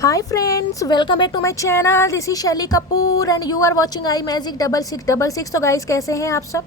Hi friends, welcome back to my channel. This is शैली Kapoor and you are watching I magic 6666। तो guys कैसे हैं आप सब?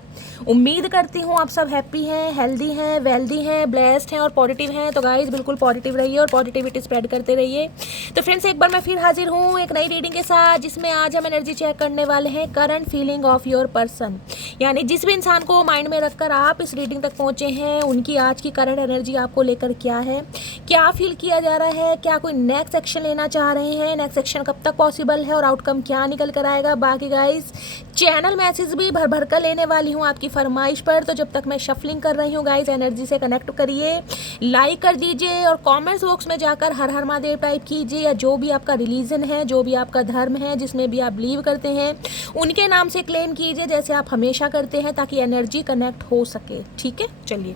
उम्मीद करती हूँ आप सब हैप्पी हैं, हेल्दी हैं, वेल्दी हैं, ब्लेस्ड हैं और पॉजिटिव हैं। तो गाइस बिल्कुल पॉजिटिव रहिए और पॉजिटिविटी स्प्रेड करते रहिए। तो फ्रेंड्स एक बार मैं फिर हाजिर हूँ एक नई रीडिंग के साथ, जिसमें आज हम एनर्जी चेक करने वाले हैं current feeling of your person. यानी जिस भी इंसान को माइंड में रखकर आप इस रीडिंग तक पहुँचे हैं, उनकी आज की करंट एनर्जी आपको लेकर क्या है, क्या फील किया जा रहा है, क्या कोई नेक्स्ट एक्शन लेना चाह रहे हैं, नेक्स्ट एक्शन कब तक पॉसिबल है और आउटकम क्या निकल कर आएगा। बाकी गाइस चैनल मैसेज भी भर भर कर लेने वाली हूँ आपकी फरमाइश पर। तो जब तक मैं शफलिंग कर रही हूँ गाइस, एनर्जी से कनेक्ट करिए, लाइक कर दीजिए और कमेंट्स बॉक्स में जाकर हर हर महादेव टाइप कीजिए, या जो भी आपका रिलीजन है, जो भी आपका धर्म है, जिसमें भी आप बिलीव करते हैं, उनके नाम से क्लेम कीजिए जैसे आप हमेशा करते हैं, ताकि एनर्जी कनेक्ट हो सके। ठीक है, चलिए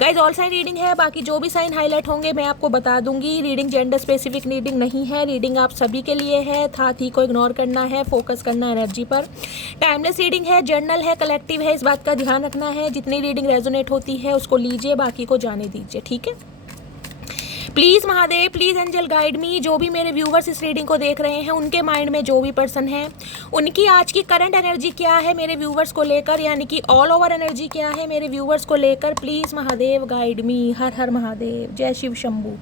गाइज ऑल साइन रीडिंग है, बाकी जो भी साइन हाईलाइट होंगे मैं आपको बता दूंगी। रीडिंग जेंडर स्पेसिफिक रीडिंग नहीं है, रीडिंग आप सभी के लिए है। था थी को इग्नोर करना है, फोकस करना एनर्जी पर। टाइमलेस रीडिंग है, जर्नल है, कलेक्टिव है, इस बात का ध्यान रखना है। जितनी रीडिंग रेजोनेट होती है उसको लीजिए, बाकी को जाने दीजिए। ठीक है, please Mahadev, please angel guide me. जो भी मेरे व्यूवर्स इस रीडिंग को देख रहे हैं, उनके माइंड में जो भी पर्सन है, उनकी आज की करंट एनर्जी क्या है मेरे व्यूवर्स को लेकर, यानी कि ऑल ओवर एनर्जी क्या है मेरे व्यूवर्स को लेकर। Please Mahadev guide me. हर हर महादेव, जय Shiv Shambhu.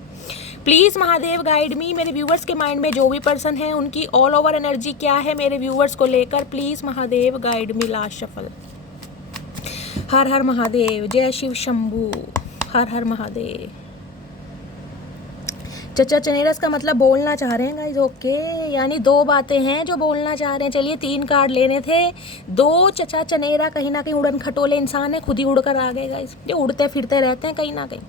Please Mahadev guide me. मेरे व्यूवर्स के माइंड में जो भी पर्सन है, उनकी ऑल ओवर एनर्जी क्या है मेरे व्यूवर्स को लेकर। Please Mahadev guide me. Last shuffle. हर हर महादेव, जय शिव शंभू। हर हर महादेव। चचा चनेरस का मतलब बोलना चाह रहे हैं गाइज। ओके, यानी दो बातें हैं जो बोलना चाह रहे हैं। चलिए 3 कार्ड लेने थे। 2 चचा चनेरा कहीं ना कहीं उड़न खटोले इंसान है, खुद ही उड़कर आ गए गाइज। ये उड़ते फिरते रहते हैं कहीं ना कहीं।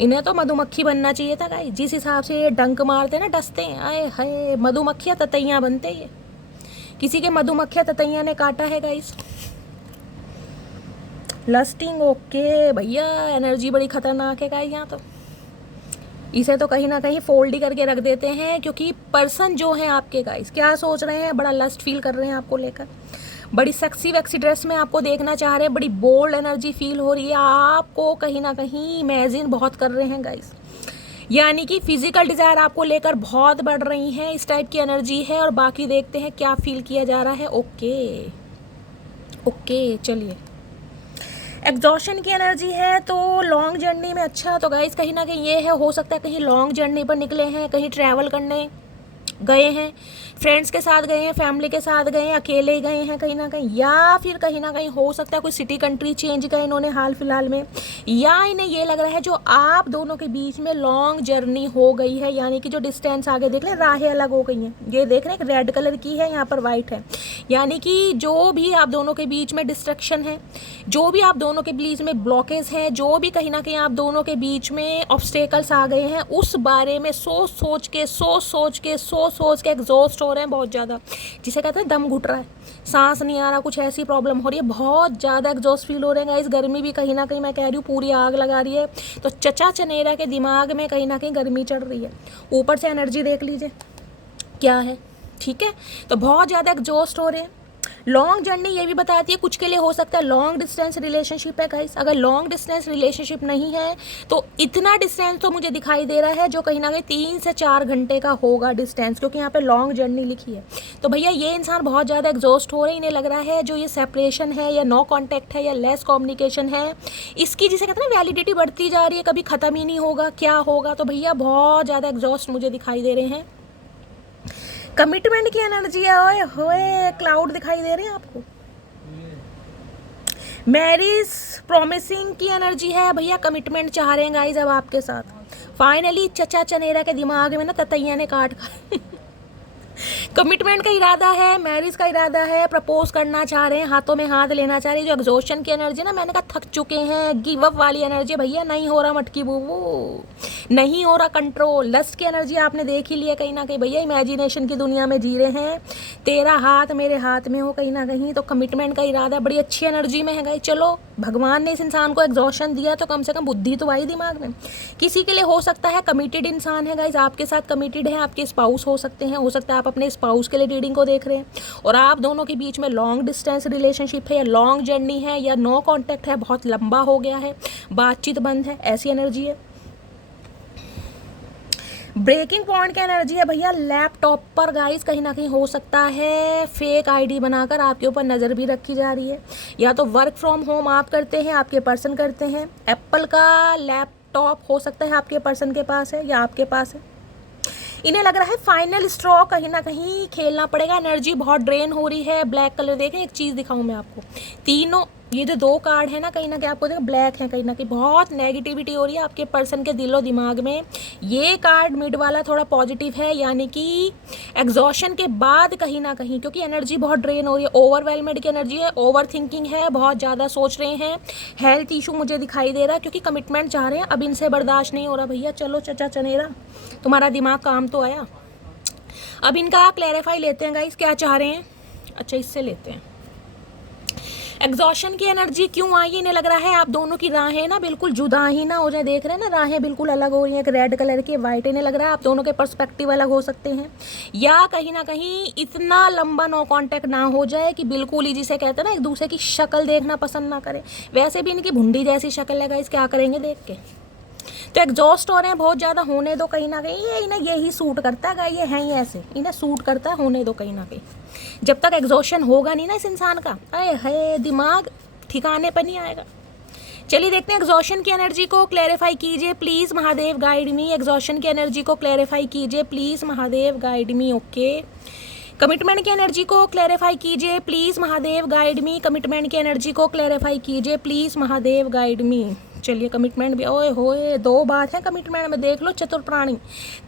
इन्हें तो मधुमक्खी बनना चाहिए था गाइज। जिस हिसाब से ये डंक मारते हैं ना, डसते हैं, आए हाय, मधुमक्खियाँ ततैयाँ बनते ये। किसी के मधुमक्खियाँ ततैयाँ ने काटा है गाइज। लस्टिंग, ओके भैया, एनर्जी बड़ी खतरनाक है गाइज। यहाँ तो इसे तो कहीं ना कहीं फोल्ड ही करके रख देते हैं, क्योंकि पर्सन जो है आपके गाइस क्या सोच रहे हैं, बड़ा लस्ट फील कर रहे हैं आपको लेकर। बड़ी सेक्सी वैक्सी ड्रेस में आपको देखना चाह रहे हैं, बड़ी बोल्ड एनर्जी फील हो रही है आपको, कहीं ना कहीं इमेजिन बहुत कर रहे हैं गाइस। यानी कि फिजिकल डिज़ायर आपको लेकर बहुत बढ़ रही हैं, इस टाइप की एनर्जी है। और बाकी देखते हैं क्या फील किया जा रहा है। ओके ओके, चलिए एग्जॉशन की एनर्जी है, तो लॉन्ग जर्नी में। अच्छा, तो गाइस कहीं ना कहीं ये है, हो सकता है कहीं लॉन्ग जर्नी पर निकले हैं, कहीं ट्रैवल करने गए हैं, फ्रेंड्स के साथ गए हैं, फैमिली के साथ गए हैं, अकेले ही गए हैं कहीं ना कहीं, या फिर कहीं ना कहीं हो सकता है कोई सिटी कंट्री चेंज किया इन्होंने हाल फिलहाल में, या इन्हें ये लग रहा है जो आप दोनों के बीच में लॉन्ग जर्नी हो गई है। यानी कि जो डिस्टेंस आगे देख लें, राहें अलग हो गई हैं। ये देख रहे हैं रेड कलर की है, यहाँ पर वाइट है। यानी कि जो भी आप दोनों के बीच में डिस्ट्रक्शन है, जो भी आप दोनों के बीच में ब्लॉकेज है, जो भी कहीं ना कहीं आप दोनों के बीच में ऑब्स्टेकल्स आ गए हैं, उस बारे में सोच सोच के एग्जॉस्ट हो रहे हैं बहुत ज़्यादा। जिसे कहते हैं दम घुट रहा है, सांस नहीं आ रहा, कुछ ऐसी प्रॉब्लम हो रही है, बहुत ज़्यादा एग्जॉस्ट फील हो रहे हैं। इस गर्मी भी कहीं ना कहीं मैं कह रही हूँ पूरी आग लगा रही है। तो चचा चनेरा के दिमाग में कहीं ना कहीं गर्मी चढ़ रही है। ऊपर से एनर्जी देख लीजिए क्या है। ठीक है, तो बहुत ज़्यादा एग्जॉस्ट हो रहे हैं। लॉन्ग जर्नी ये भी बताती है, कुछ के लिए हो सकता है लॉन्ग डिस्टेंस रिलेशनशिप है गाइस। अगर लॉन्ग डिस्टेंस रिलेशनशिप नहीं है, तो इतना डिस्टेंस तो मुझे दिखाई दे रहा है जो कहीं ना कहीं 3 से 4 घंटे का होगा डिस्टेंस, क्योंकि यहाँ पे लॉन्ग जर्नी लिखी है। तो भैया ये इंसान बहुत ज़्यादा एग्जॉस्ट हो रहे हैं। इन्हें लग रहा है जो ये सेपरेशन है, या नो कॉन्टैक्ट है, या लेस कम्युनिकेशन है, इसकी जिसे कहते हैं वैलिडिटी बढ़ती जा रही है, कभी ख़त्म ही नहीं होगा, क्या होगा। तो भैया बहुत ज़्यादा एग्जॉस्ट मुझे दिखाई दे रहे हैं। कमिटमेंट की एनर्जी है, ओए होए, क्लाउड दिखाई दे रहे हैं आपको। मैरिज प्रॉमिसिंग की एनर्जी है भैया, कमिटमेंट चाह रहे हैं गाइज अब आपके साथ। फाइनली चचा चनेरा के दिमाग में ना ततैया ने काट कर कमिटमेंट का इरादा है, मैरिज का इरादा है, प्रपोज करना चाह रहे हैं, हाथों में हाथ लेना चाह रहे हैं। जो एग्जॉशन की एनर्जी ना, मैंने कहा थक चुके हैं, गिव अप वाली एनर्जी भैया, नहीं हो रहा मटकी बुबू, नहीं हो रहा कंट्रोल। लस्ट की एनर्जी आपने देख ही लिया कहीं ना कहीं भैया, इमेजिनेशन की दुनिया में जी रहे हैं, तेरा हाथ मेरे हाथ में हो कहीं ना कहीं। तो कमिटमेंट का इरादा बड़ी अच्छी एनर्जी में है गाइस। चलो भगवान ने इस इंसान को एग्जॉशन दिया, तो कम से कम बुद्धि तो आई दिमाग में। किसी के लिए हो सकता है कमिटेड इंसान है गाइस, आपके साथ कमिटेड है, आपके स्पाउस हो सकते हैं, हो सकता है आप अपने स्पाउस के लिए रीडिंग को देख रहे हैं, और आप दोनों के बीच में लॉन्ग डिस्टेंस रिलेशनशिप है, या लॉन्ग जर्नी है, या नो कॉन्टैक्ट है, बहुत लंबा हो गया है, बातचीत बंद है, ऐसी एनर्जी है। ब्रेकिंग पॉइंट की एनर्जी है भैया लैपटॉप पर गाइस, कहीं ना कहीं हो सकता है फेक आईडी बनाकर आपके ऊपर नज़र भी रखी जा रही है। या तो वर्क फ्रॉम होम आप करते हैं, आपके पर्सन करते हैं, एप्पल का लैपटॉप हो सकता है आपके पर्सन के पास है या आपके पास है। इन्हें लग रहा है फाइनल स्ट्रॉ कहीं ना कहीं खेलना पड़ेगा, एनर्जी बहुत ड्रेन हो रही है। ब्लैक कलर देखें, एक चीज़ दिखाऊं मैं आपको, तीनों ये जो दो कार्ड है ना कहीं ना कहीं आपको देखो ब्लैक है, कहीं ना कहीं बहुत नेगेटिविटी हो रही है आपके पर्सन के दिलो दिमाग में। ये कार्ड मिड वाला थोड़ा पॉजिटिव है, यानी कि एग्जॉशन के बाद कहीं ना कहीं, क्योंकि एनर्जी बहुत ड्रेन हो रही है, ओवरवेलमेड की एनर्जी है, ओवर थिंकिंग है, बहुत ज़्यादा सोच रहे हैं। हेल्थ इशू मुझे दिखाई दे रहा है, क्योंकि कमिटमेंट चाह रहे हैं, अब इनसे बर्दाश्त नहीं हो रहा भैया। चलो चचा चनेरा, तुम्हारा दिमाग काम तो आया। अब इनका क्लैरिफाई लेते हैं गाइस, क्या चाह रहे हैं। अच्छा, इससे लेते हैं। एग्जॉशन की एनर्जी क्यों आई, इन्हें लग रहा है आप दोनों की राहें ना बिल्कुल जुदा ही ना हो जाए। देख रहे हैं ना, राहें बिल्कुल अलग हो रही हैं, एक रेड कलर की, वाइट। इन्हें लग रहा है आप दोनों के पर्सपेक्टिव अलग हो सकते हैं, या कहीं ना कहीं इतना लंबा नो कांटेक्ट ना हो जाए कि बिल्कुल ही, जिसे कहते हैं ना, एक दूसरे की शक्ल देखना पसंद ना करें। वैसे भी इनकी भुंडी जैसी शक्ल है गाइस, क्या करेंगे देख के। तो एग्जॉस्ट हो रहे हैं बहुत ज़्यादा, होने दो कहीं ना कहीं। ये इन्हें यही सूट करता है, ये हैं ही ऐसे, इन्हें सूट करता है, होने दो कहीं ना कहीं। जब तक एग्जॉशन होगा नहीं ना इस इंसान का, अरे है दिमाग ठिकाने पर नहीं आएगा। चलिए देखते हैं एग्जॉशन की एनर्जी को क्लैरिफाई कीजिए please Mahadev guide me. Exhaustion की एनर्जी को क्लैरिफाई कीजिए please Mahadev guide me. Okay, commitment की एनर्जी को क्लैरिफाई कीजिए please Mahadev guide me. Commitment की एनर्जी को क्लैरिफाई कीजिए प्लीज़ महादेव गाइड मी। चलिए कमिटमेंट भी, ओए होए, दो बात है कमिटमेंट में, देख लो चतुर प्राणी।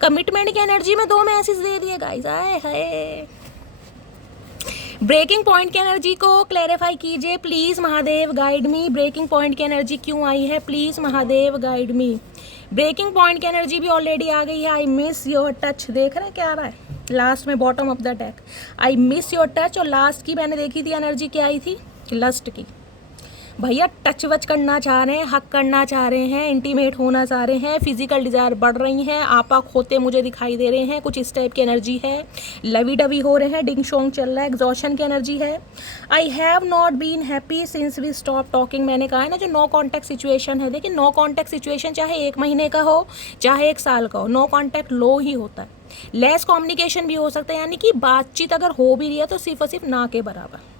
कमिटमेंट की एनर्जी में दो मैसेज दे दिए गाइस, आए हाय। ब्रेकिंग पॉइंट की एनर्जी को क्लैरिफाई कीजिए please Mahadev guide me. Breaking point की एनर्जी क्यों आई है, please Mahadev guide me. Breaking point की एनर्जी भी ऑलरेडी आ गई है। आई मिस योर टच, देख रहे हैं क्या आ रहा है लास्ट में, bottom of the deck, I miss your touch. और लास्ट की मैंने देखी थी एनर्जी क्या आई थी, लस्ट की। भैया टच वच करना चाह रहे हैं, हक करना चाह रहे हैं, इंटीमेट होना चाह रहे हैं, फिजिकल डिज़ायर बढ़ रही हैं, आपा खोते मुझे दिखाई दे रहे हैं, कुछ इस टाइप की एनर्जी है। लवी डवी हो रहे हैं, डिंग शोंग चल रहा है, एग्जॉशन की एनर्जी है। I have not been happy since we stop talking. मैंने कहा है ना, जो नो कॉन्टैक्ट सिचुएशन है, देखिए नो कॉन्टैक्ट सिचुएशन चाहे 1 महीने का हो चाहे 1 साल का हो, नो कॉन्टैक्ट लो ही होता है। लेस कम्युनिकेशन भी हो सकता है, यानी कि बातचीत अगर हो भी रही है तो सिर्फ और सिर्फ ना के बराबर।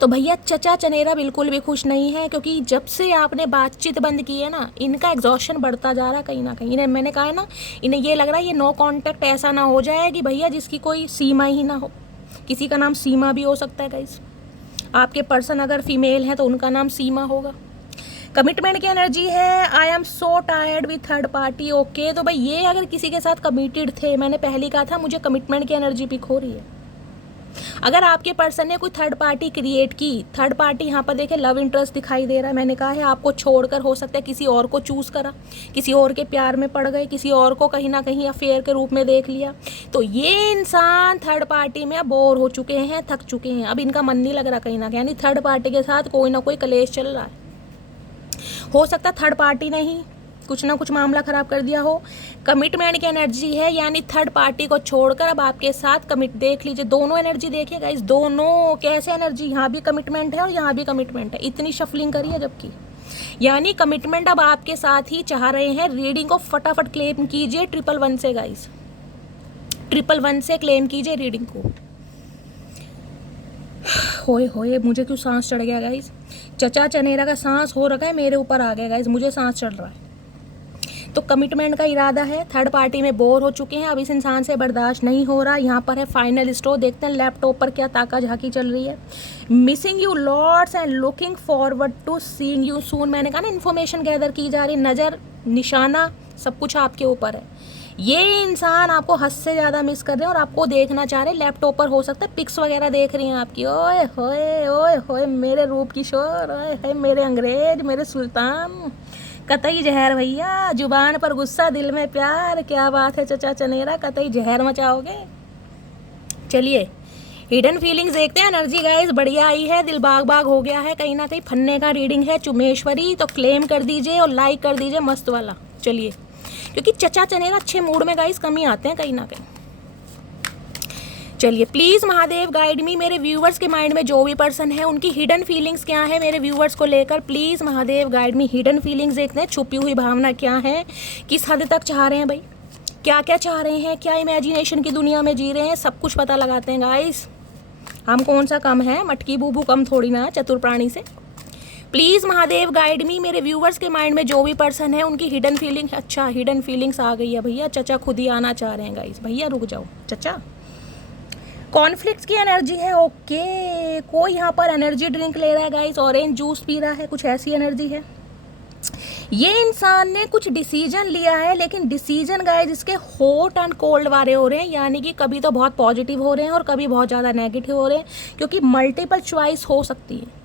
तो भैया चचा चनेरा बिल्कुल भी खुश नहीं है, क्योंकि जब से आपने बातचीत बंद की है ना, इनका एग्जॉशन बढ़ता जा रहा है कहीं ना कहीं। इन्हें, मैंने कहा है ना, इन्हें ये लग रहा है ये नो कांटेक्ट ऐसा ना हो जाए कि भैया जिसकी कोई सीमा ही ना हो। किसी का नाम सीमा भी हो सकता है गाइस। आपके पर्सन अगर फीमेल है तो उनका नाम सीमा होगा। कमिटमेंट की एनर्जी है, I am so tired with third party. Okay, तो भाई ये अगर किसी के साथ कमिटेड थे, मैंने पहले कहा था मुझे कमिटमेंट की एनर्जी पिक हो रही है। अगर आपके पर्सन ने कोई थर्ड पार्टी क्रिएट की, थर्ड पार्टी यहाँ पर देखे लव इंटरेस्ट दिखाई दे रहा है, मैंने कहा है आपको छोड़कर हो सकता है किसी और को चूज़ करा, किसी और के प्यार में पड़ गए, किसी और को कहीं ना कहीं अफेयर के रूप में देख लिया। तो ये इंसान थर्ड पार्टी में अब बोर हो चुके हैं, थक चुके हैं, अब इनका मन नहीं लग रहा कहीं ना कहीं, यानी थर्ड पार्टी के साथ कोई ना कोई कलेश चल रहा है। हो सकता है थर्ड पार्टी ने ही कुछ ना कुछ मामला ख़राब कर दिया हो। कमिटमेंट की एनर्जी है, यानी थर्ड पार्टी को छोड़कर अब आपके साथ कमिट। देख लीजिए दोनों एनर्जी, देखिएगा इस दोनों कैसे एनर्जी, यहाँ भी कमिटमेंट है और यहाँ भी कमिटमेंट है। इतनी शफलिंग करी है जबकि, यानी कमिटमेंट अब आपके साथ ही चाह रहे हैं। रीडिंग को फटाफट क्लेम कीजिए 111 से गाइस, 111 से क्लेम कीजिए रीडिंग को। होए होए, मुझे क्यों सांस चढ़ गया गाइस। चचा चनेरा का सांस हो रखा है, मेरे ऊपर आ गया गाइस, मुझे सांस चढ़ रहा है। तो कमिटमेंट का इरादा है, थर्ड पार्टी में बोर हो चुके हैं, अब इस इंसान से बर्दाश्त नहीं हो रहा। यहाँ पर है फाइनल स्ट्रो, देखते हैं लैपटॉप पर क्या ताका झाकी चल रही है। Missing you lots and looking forward to seeing you soon. मैंने कहा ना, इन्फॉर्मेशन गैदर की जा रही, नज़र निशाना सब कुछ आपके ऊपर है। ये इंसान आपको हद से ज़्यादा मिस कर रहे हैं और आपको देखना चाह रहे हैं। लैपटॉप पर हो सकता है पिक्स वगैरह देख रही हैं आपकी। ओए होए मेरे रूप किशोर, ओए है मेरे अंग्रेज, मेरे सुल्तान, कतई जहर भैया, जुबान पर गुस्सा दिल में प्यार। क्या बात है चचा चनेरा, कतई जहर मचाओगे। चलिए हिडन फीलिंग्स देखते हैं। एनर्जी गाइस बढ़िया आई है, दिल बाग बाग हो गया है, कहीं ना कहीं फन्ने का रीडिंग है चुमेश्वरी। तो क्लेम कर दीजिए और लाइक कर दीजिए मस्त वाला। चलिए, क्योंकि चचा चनेरा अच्छे मूड में गाइस कम ही आते हैं कहीं ना कहीं। चलिए प्लीज़ महादेव गाइड मी। मेरे व्यूवर्स के माइंड में जो भी पर्सन है उनकी हिडन फीलिंग्स क्या है मेरे व्यूवर्स को लेकर, please Mahadev guide me. Hidden feelings देखते हैं, छुपी हुई भावना क्या है, किस हद तक चाह रहे हैं भाई, क्या क्या चाह रहे हैं, क्या इमेजिनेशन की दुनिया में जी रहे हैं, सब कुछ पता लगाते हैं गाइस। हम कौन सा कम है, मटकी बूबू कम थोड़ी ना चतुर प्राणी से। प्लीज़ महादेव गाइड मी, मेरे व्यूवर्स के माइंड में जो भी पर्सन है उनकी हिडन फीलिंग, अच्छा हिडन फीलिंग्स आ गई है भैया, चचा खुद ही आना चाह रहे हैं गाइस। भैया रुक जाओ चचा, कॉन्फ्लिक्ट की एनर्जी है। ओके, कोई यहाँ पर एनर्जी ड्रिंक ले रहा है गाइस, ऑरेंज जूस पी रहा है, कुछ ऐसी एनर्जी है। ये इंसान ने कुछ डिसीजन लिया है, लेकिन डिसीजन गाइस इसके हॉट एंड कोल्ड वाले हो रहे हैं, यानी कि कभी तो बहुत पॉजिटिव हो रहे हैं और कभी बहुत ज़्यादा नेगेटिव हो रहे हैं, क्योंकि मल्टीपल चॉइस हो सकती है।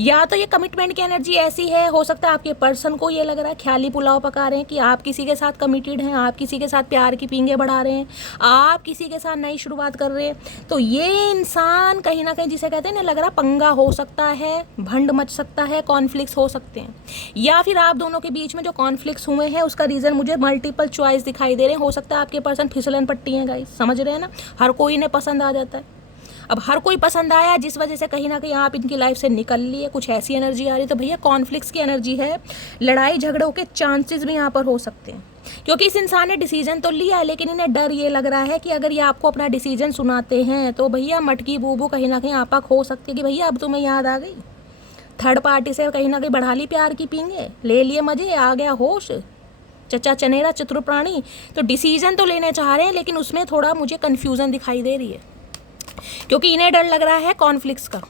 या तो ये कमिटमेंट की एनर्जी ऐसी है, हो सकता है आपके पर्सन को ये लग रहा है, ख्याली पुलाव पका रहे हैं कि आप किसी के साथ कमिटेड हैं, आप किसी के साथ प्यार की पींगे बढ़ा रहे हैं, आप किसी के साथ नई शुरुआत कर रहे हैं। तो ये इंसान कहीं ना कहीं, जिसे कहते हैं ना, लग रहा पंगा हो सकता है, भंड मच सकता है, कॉन्फ्लिक्ट्स हो सकते हैं। या फिर आप दोनों के बीच में जो कॉन्फ्लिक्ट्स हुए हैं उसका रीज़न मुझे मल्टीपल चॉइस दिखाई दे रहे हैं। हो सकता है आपके पर्सन फिसलन पट्टी हैं गाइस, समझ रहे हैं ना, हर कोई इन्हें पसंद आ जाता है। अब हर कोई पसंद आया, जिस वजह से कहीं ना कहीं आप इनकी लाइफ से निकल लिए, कुछ ऐसी एनर्जी आ रही है। तो भैया कॉन्फ्लिक्ट्स की एनर्जी है, लड़ाई झगड़ों के चांसेस भी यहाँ पर हो सकते हैं, क्योंकि इस इंसान ने डिसीजन तो लिया है, लेकिन इन्हें डर ये लग रहा है कि अगर ये आपको अपना डिसीजन सुनाते हैं तो भैया मटकी बूबू कहीं ना कहीं आपा खो सकती है कि भैया अब तुम्हें याद आ गई, थर्ड पार्टी से कहीं ना कहीं बढ़ा ली प्यार की पींगे, ले लिए मजे, आ गया होश, चचा चनेरा चतुर प्राणी। तो डिसीजन तो लेने चाह रहे हैं, लेकिन उसमें थोड़ा मुझे कन्फ्यूज़न दिखाई दे रही है, क्योंकि इन्हें डर लग रहा है कॉन्फ्लिक्ट्स का।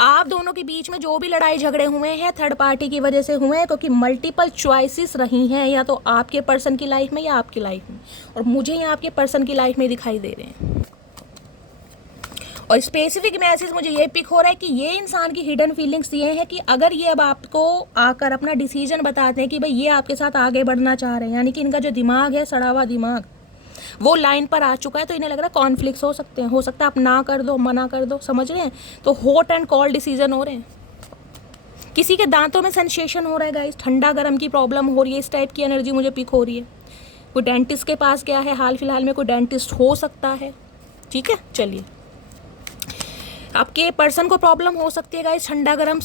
आप दोनों के बीच में जो भी लड़ाई झगड़े हुए हैं थर्ड पार्टी की वजह से हुए हैं, क्योंकि मल्टीपल चॉइसेस रही हैं, या तो आपके पर्सन की लाइफ में या आपकी लाइफ में, और मुझे यहाँ आपके पर्सन की लाइफ में दिखाई दे रहे हैं। और स्पेसिफिक मैसेज मुझे ये पिक हो रहा है कि ये इंसान की हिडन फीलिंग्स ये हैं कि अगर ये अब आपको आकर अपना डिसीजन बताते हैं कि भाई ये आपके साथ आगे बढ़ना चाह रहे हैं, यानी कि इनका जो दिमाग है, सड़ा हुआ दिमाग, वो लाइन पर आ चुका है, तो इन्हें लग रहा है कॉन्फ्लिक्ट्स हो सकते हैं, हो सकता है आप ना कर दो, मना कर दो, समझ रहे हैं। तो हॉट एंड कोल्ड डिसीजन हो रहे हैं, किसी के दांतों में सेंसेशन हो रहा है गाइस, ठंडा गर्म की प्रॉब्लम हो रही है, इस टाइप की एनर्जी मुझे पिक हो रही है। कोई डेंटिस्ट के पास गया है, हाल फिलहाल में कोई डेंटिस्ट हो सकता है, ठीक है। चलिए, आपके पर्सन को प्रॉब्लम हो सकती है गाइस ठंडा गर्म।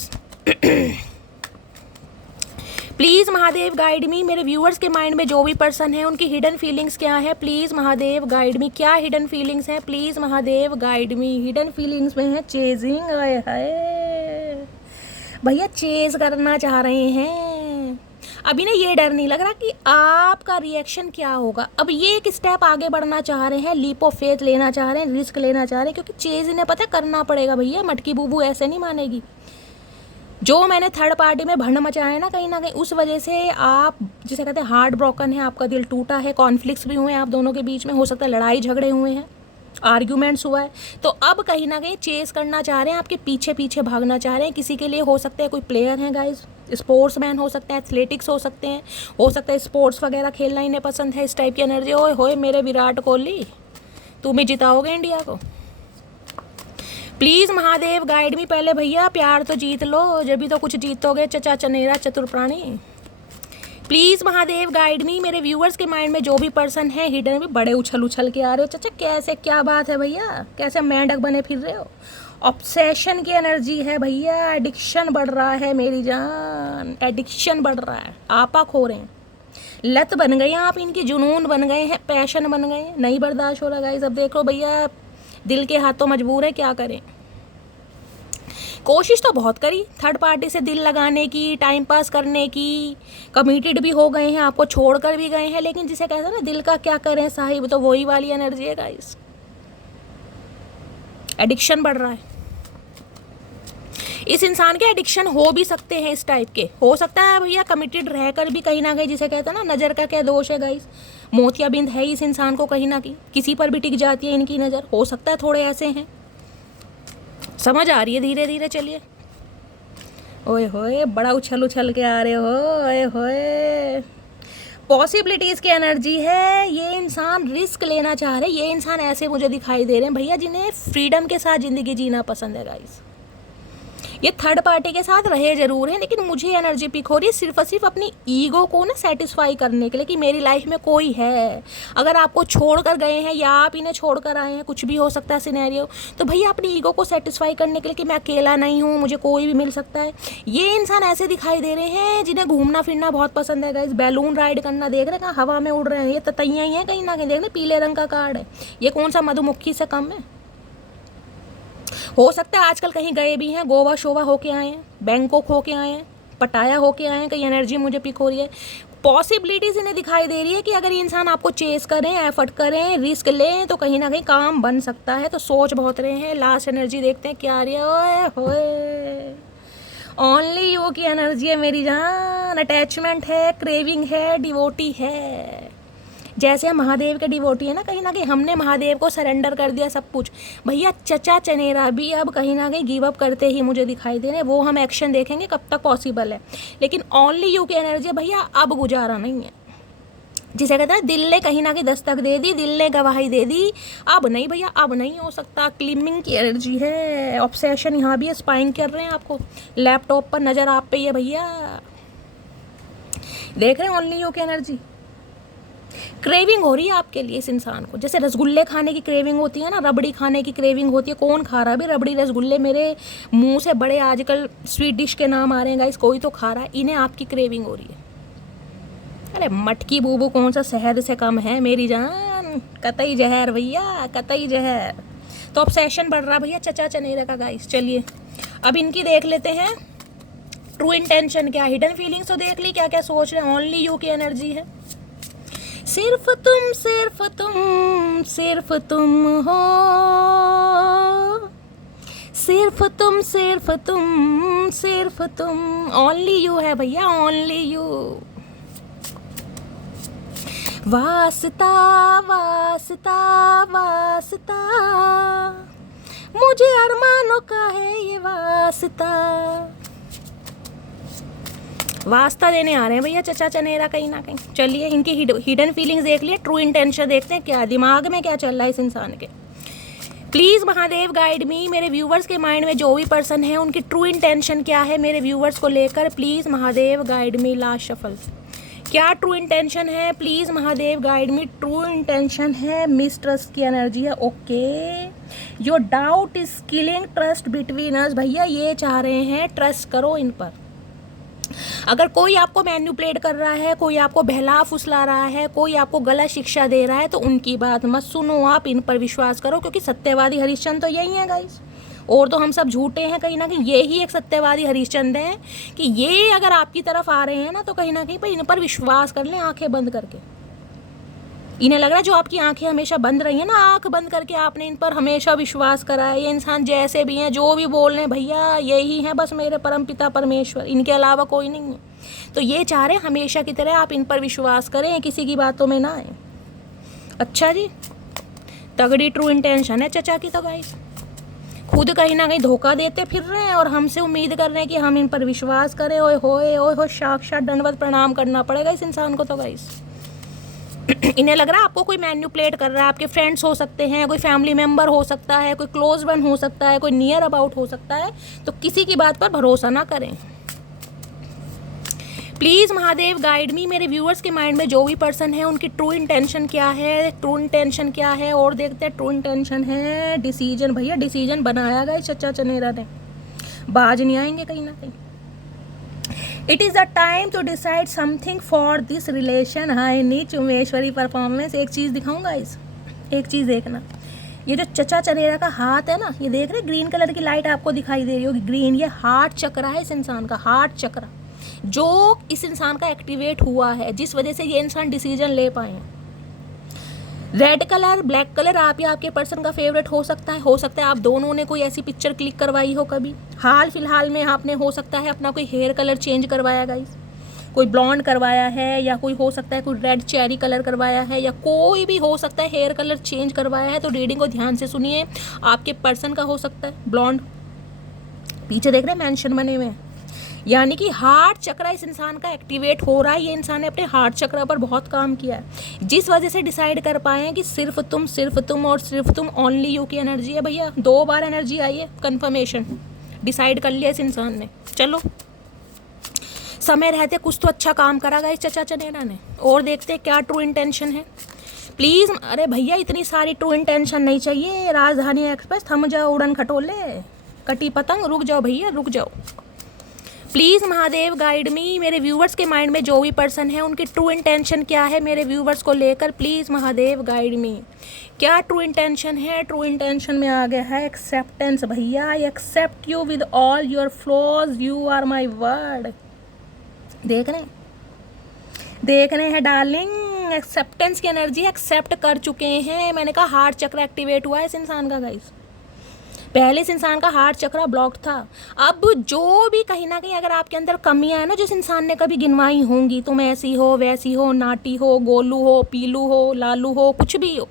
प्लीज़ महादेव गाइड मी, मेरे व्यूअर्स के माइंड में जो भी पर्सन है उनकी हिडन फीलिंग्स क्या है, प्लीज़ महादेव गाइड मी, क्या हिडन फीलिंग्स हैं, please Mahadev guide me. Hidden feelings में है चेजिंग, आए हाय भैया चेज करना चाह रहे हैं। अभी ना ये डर नहीं लग रहा कि आपका रिएक्शन क्या होगा, अब ये एक स्टेप आगे बढ़ना चाह रहे हैं, लीप ऑफ फेथ लेना चाह रहे हैं, रिस्क लेना चाह रहे हैं, क्योंकि चेज इन्हें पता करना पड़ेगा भैया, मटकी बूबू ऐसे नहीं मानेगी। जो मैंने थर्ड पार्टी में भंड मचाया है ना कहीं उस वजह से आप जिसे कहते हैं हार्ट ब्रोकन है, आपका दिल टूटा है, कॉन्फ्लिक्ट्स भी हुए हैं आप दोनों के बीच में, हो सकता है लड़ाई झगड़े हुए हैं, आर्ग्यूमेंट्स हुआ है। तो अब कहीं ना कहीं चेस करना चाह रहे हैं, आपके पीछे पीछे भागना चाह रहे हैं। किसी के लिए हो सकता है कोई प्लेयर है गाइस, स्पोर्ट्स मैन हो सकते हैं, एथलेटिक्स हो सकते हैं, हो सकता है स्पोर्ट्स वगैरह खेलना इन्हें पसंद है, इस टाइप की एनर्जी। ओए होए मेरे विराट कोहली, तुम ही जिताओगे इंडिया को। प्लीज़ महादेव गाइड मी, पहले भैया प्यार तो जीत लो, जब भी तो कुछ जीतोगे चचा चनेरा चतुर प्राणी। प्लीज़ महादेव गाइड मी, मेरे व्यूअर्स के माइंड में जो भी पर्सन है हिडन में, बड़े उछल उछल के आ रहे हो चचा, कैसे क्या बात है भैया, कैसे मेंढक बने फिर रहे हो। ऑब्सेशन की एनर्जी है भैया, एडिक्शन बढ़ रहा है मेरी जान, एडिक्शन बढ़ रहा है, आपा खो रहे हैं, लत बन गई आप इनकी, जुनून बन गए हैं, पैशन बन गए हैं, नहीं बर्दाश्त हो रहा गाइस। अब देखो भैया दिल के हाथों मजबूर है, क्या करें। कोशिश तो बहुत करी थर्ड पार्टी से दिल लगाने की, टाइम पास करने की, कमिटेड भी हो गए हैं, आपको छोड़कर भी गए हैं, लेकिन जिसे कहते हैं ना दिल का क्या करें साहिब, तो वही वाली एनर्जी है गाइस। एडिक्शन बढ़ रहा है, इस इंसान के एडिक्शन हो भी सकते हैं, इस टाइप के हो सकता है भैया कमिटेड रहकर भी कहीं ना कहीं, जिसे कहते हैं ना नज़र का क्या दोष है गाइस, मोतियाबिंद है इस इंसान को, कहीं ना कहीं किसी पर भी टिक जाती है इनकी नज़र, हो सकता है थोड़े ऐसे हैं, समझ आ रही है धीरे धीरे। चलिए, ओए होए बड़ा उछल उछल के आ रहे हो, ओए होए पॉसिबिलिटीज़ की एनर्जी है। ये इंसान रिस्क लेना चाह रहे हैं, ये इंसान ऐसे मुझे दिखाई दे रहे हैं भैया जिन्हें फ्रीडम के साथ ज़िंदगी जीना पसंद है गाइस। ये थर्ड पार्टी के साथ रहे जरूर हैं, लेकिन मुझे एनर्जी पिक हो रही है सिर्फ और सिर्फ अपनी ईगो को ना सेटिस्फाई करने के लिए कि मेरी लाइफ में कोई है। अगर आपको छोड़ कर गए हैं या आप इन्हें छोड़ कर आए हैं, कुछ भी हो सकता है सिनेरियो, तो भैया अपनी ईगो को सेटिस्फाई करने के लिए कि मैं अकेला नहीं हूँ, मुझे कोई भी मिल सकता है। ये इंसान ऐसे दिखाई दे रहे हैं जिन्हें घूमना फिरना बहुत पसंद है गाइस, बैलून राइड करना, देख रहे हैं हवा में उड़ रहे हैं, ये ततैया ही हैं कहीं ना कहीं, देख रहे पीले रंग का कार्ड है, ये कौन सा मधुमक्खी से कम है। हो सकता है आजकल कहीं गए भी हैं, गोवा शोवा होके आए हैं, बैंकॉक होके आए हैं, पटाया होके आए हैं, कहीं एनर्जी मुझे पिक हो रही है। पॉसिबिलिटीज इन्हें दिखाई दे रही है कि अगर ये इंसान आपको चेस करें, एफर्ट करें, रिस्क लें तो कहीं ना कहीं काम बन सकता है। तो सोच बहुत रहे हैं। लास्ट एनर्जी देखते हैं क्या आ रही है। ओए होए, ओनली यू की एनर्जी है मेरी जान। अटैचमेंट है, क्रेविंग है, डिवोटी है। जैसे हम महादेव के डिवोटी है ना कहीं हमने महादेव को सरेंडर कर दिया सब कुछ। भैया चचा चनेरा भी अब कहीं ना कहीं गिव अप करते ही मुझे दिखाई दे रहे हैं। वो हम एक्शन देखेंगे कब तक पॉसिबल है, लेकिन ओनली यू की एनर्जी है भैया, अब गुजारा नहीं है। जिसे कहते हैं दिल ने कहीं ना कहीं दस्तक दे दी, दिल ने गवाही दे दी, अब नहीं भैया, अब नहीं हो सकता। क्लिमिंग की एनर्जी है, ऑब्सेशन यहाँ भी है, स्पाइंग कर रहे हैं आपको, लैपटॉप पर नज़र आप पे ही है भैया, देख रहे हैं ओनली यू की एनर्जी। क्रेविंग हो रही है आपके लिए इस इंसान को, जैसे रसगुल्ले खाने की क्रेविंग होती है ना, रबड़ी खाने की क्रेविंग होती है। कौन खा रहा है भाई रबड़ी रसगुल्ले, मेरे मुंह से बड़े आजकल स्वीट डिश के नाम आ रहे हैं गाइस, कोई तो खा रहा है। इन्हें आपकी क्रेविंग हो रही है। अरे मटकी बूबू कौन सा शहद से कम है मेरी जान, कतई जहर भैया, कतई जहर। तो ऑब्सेशन बढ़ रहा भैया चचा चनेरा का गाइस। चलिए अब इनकी देख लेते हैं ट्रू इंटेंशन क्या, हिडन फीलिंग्स तो देख ली क्या क्या सोच रहे हैं। ओनली यू की एनर्जी है, सिर्फ तुम सिर्फ तुम सिर्फ तुम हो, सिर्फ तुम सिर्फ तुम सिर्फ तुम, ओनली यू है भैया, ओनली यू। वास्ता वास्ता वास्ता, मुझे अरमानों का है ये वास्ता। वास्ता देने आ रहे हैं भैया चचा चनेरा कहीं ना कहीं। चलिए इनकी हिडन फीलिंग्स देख लिए, ट्रू इंटेंशन देखते हैं क्या दिमाग में क्या चल रहा है इस इंसान के। प्लीज़ महादेव गाइड मी, मेरे व्यूवर्स के माइंड में जो भी पर्सन है उनकी ट्रू इंटेंशन क्या है मेरे व्यूवर्स को लेकर। Please Mahadev guide me. Last shuffle, क्या ट्रू इंटेंशन है? Please Mahadev guide me. True intention है मिसट्रस्ट की एनर्जी है। Okay, your doubt is killing trust between us. भैया ये चाह रहे हैं ट्रस्ट करो इन पर। अगर कोई आपको मैन्युपुलेट कर रहा है, कोई आपको बहला फुसला रहा है, कोई आपको गलत शिक्षा दे रहा है, तो उनकी बात मत सुनो, आप इन पर विश्वास करो, क्योंकि सत्यवादी हरिश्चंद्र तो यही है गाइस, और तो हम सब झूठे हैं कहीं ना कहीं। ये ही एक सत्यवादी हरिश्चंद्र है कि ये अगर आपकी तरफ आ रहे हैं ना, तो कहीं ना कहीं भाई इन पर विश्वास कर लें आंखें बंद करके। इन्हें लग रहा है जो आपकी आंखें हमेशा बंद रही है ना, आंख बंद करके आपने इन पर हमेशा विश्वास करा है। ये इंसान जैसे भी हैं, जो भी बोल रहे हैं भैया, यही है बस मेरे परम पिता परमेश्वर, इनके अलावा कोई नहीं है। तो ये चाह रहे हैं हमेशा की तरह आप इन पर विश्वास करें, किसी की बातों में ना आए। अच्छा जी, तगड़ी ट्रू इंटेंशन है चचा की तो गाइस। खुद कहीं ना कहीं धोखा देते फिर रहे हैं और हमसे उम्मीद कर रहे हैं कि हम इन पर विश्वास करें। ओए हो, साक्षात दंडवत प्रणाम करना पड़ेगा इस इंसान को तो गाइस। इन्हें लग रहा है आपको कोई मैन्युपुलेट कर रहा है। आपके फ्रेंड्स हो सकते हैं, कोई फैमिली मेम्बर हो सकता है, कोई क्लोज वन हो सकता है, कोई नियर अबाउट हो सकता है। तो किसी की बात पर भरोसा ना करें। प्लीज़ महादेव गाइड मी, मेरे व्यूअर्स के माइंड में जो भी पर्सन है उनकी ट्रू इंटेंशन क्या है, ट्रू इंटेंशन क्या है। और देखते हैं, ट्रू इंटेंशन है डिसीजन। भैया डिसीजन बनाया गया चचा चनेरा ने, बाज नहीं आएंगे कहीं ना कहीं। It is the time to decide something for this relation. हाय नी चुमेश्वरी परफॉर्मेंस। एक चीज़ दिखाऊंगा इस, एक चीज़ देखना, ये जो चचा चनेरा का हाथ है ना, ये देख रहे ग्रीन कलर की लाइट आपको दिखाई दे रही होगी, ग्रीन, ये हार्ट चक्र है इस इंसान का, हार्ट चक्र जो इस इंसान का एक्टिवेट हुआ है, जिस वजह से ये इंसान डिसीजन ले पाए हैं। रेड कलर, ब्लैक कलर आप या आपके पर्सन का फेवरेट हो सकता है आप दोनों ने कोई ऐसी पिक्चर क्लिक करवाई हो कभी हाल फिलहाल में। आपने हो सकता है अपना कोई हेयर कलर चेंज करवाया गाइस, कोई ब्लॉन्ड करवाया है, या कोई हो सकता है कोई रेड चेरी कलर करवाया है, या कोई भी हो सकता है हेयर कलर चेंज करवाया है। तो रीडिंग को ध्यान से सुनिए, आपके पर्सन का हो सकता है ब्लॉन्ड, पीछे देख रहे हैं मेंशन बने हुए हैं, यानी कि हार्ट चक्र इस इंसान का एक्टिवेट हो रहा है। ये इंसान ने अपने हार्ट चक्र पर बहुत काम किया है, जिस वजह से डिसाइड कर पाए हैं कि सिर्फ तुम और सिर्फ तुम, ओनली यू की एनर्जी है भैया। 2 बार एनर्जी आई है, कंफर्मेशन, डिसाइड कर लिया इस इंसान ने। चलो समय रहते कुछ तो अच्छा काम करा गाइस चचा चनेरा ने, और देखते क्या ट्रू इंटेंशन है। प्लीज़ अरे भैया इतनी सारी ट्रू इंटेंशन नहीं चाहिए। राजधानी एक्सप्रेस थम जाओ उड़न खटोले, कटी पतंग रुक जाओ भैया रुक जाओ। प्लीज़ महादेव गाइड मी, मेरे व्यूवर्स के माइंड में जो भी पर्सन है उनकी ट्रू इंटेंशन क्या है मेरे व्यूवर्स को लेकर, प्लीज़ महादेव गाइड मी। क्या ट्रू इंटेंशन है? ट्रू इंटेंशन में आ गया है एक्सेप्टेंस भैया। I accept you with all your flaws, you are my world. देख रहे हैं डार्लिंग, एक्सेप्टेंस की एनर्जी एक्सेप्ट कर चुके हैं। मैंने कहा हार्ट चक्र एक्टिवेट हुआ है इस इंसान का गाइस। पहले इस इंसान का हार्ट चक्र ब्लॉक था। अब जो भी कहीं ना कहीं अगर आपके अंदर कमियां हैं ना, जिस इंसान ने कभी गिनवाई होंगी, तुम ऐसी हो वैसी हो, नाटी हो, गोलू हो, पीलू हो, लालू हो, कुछ भी हो,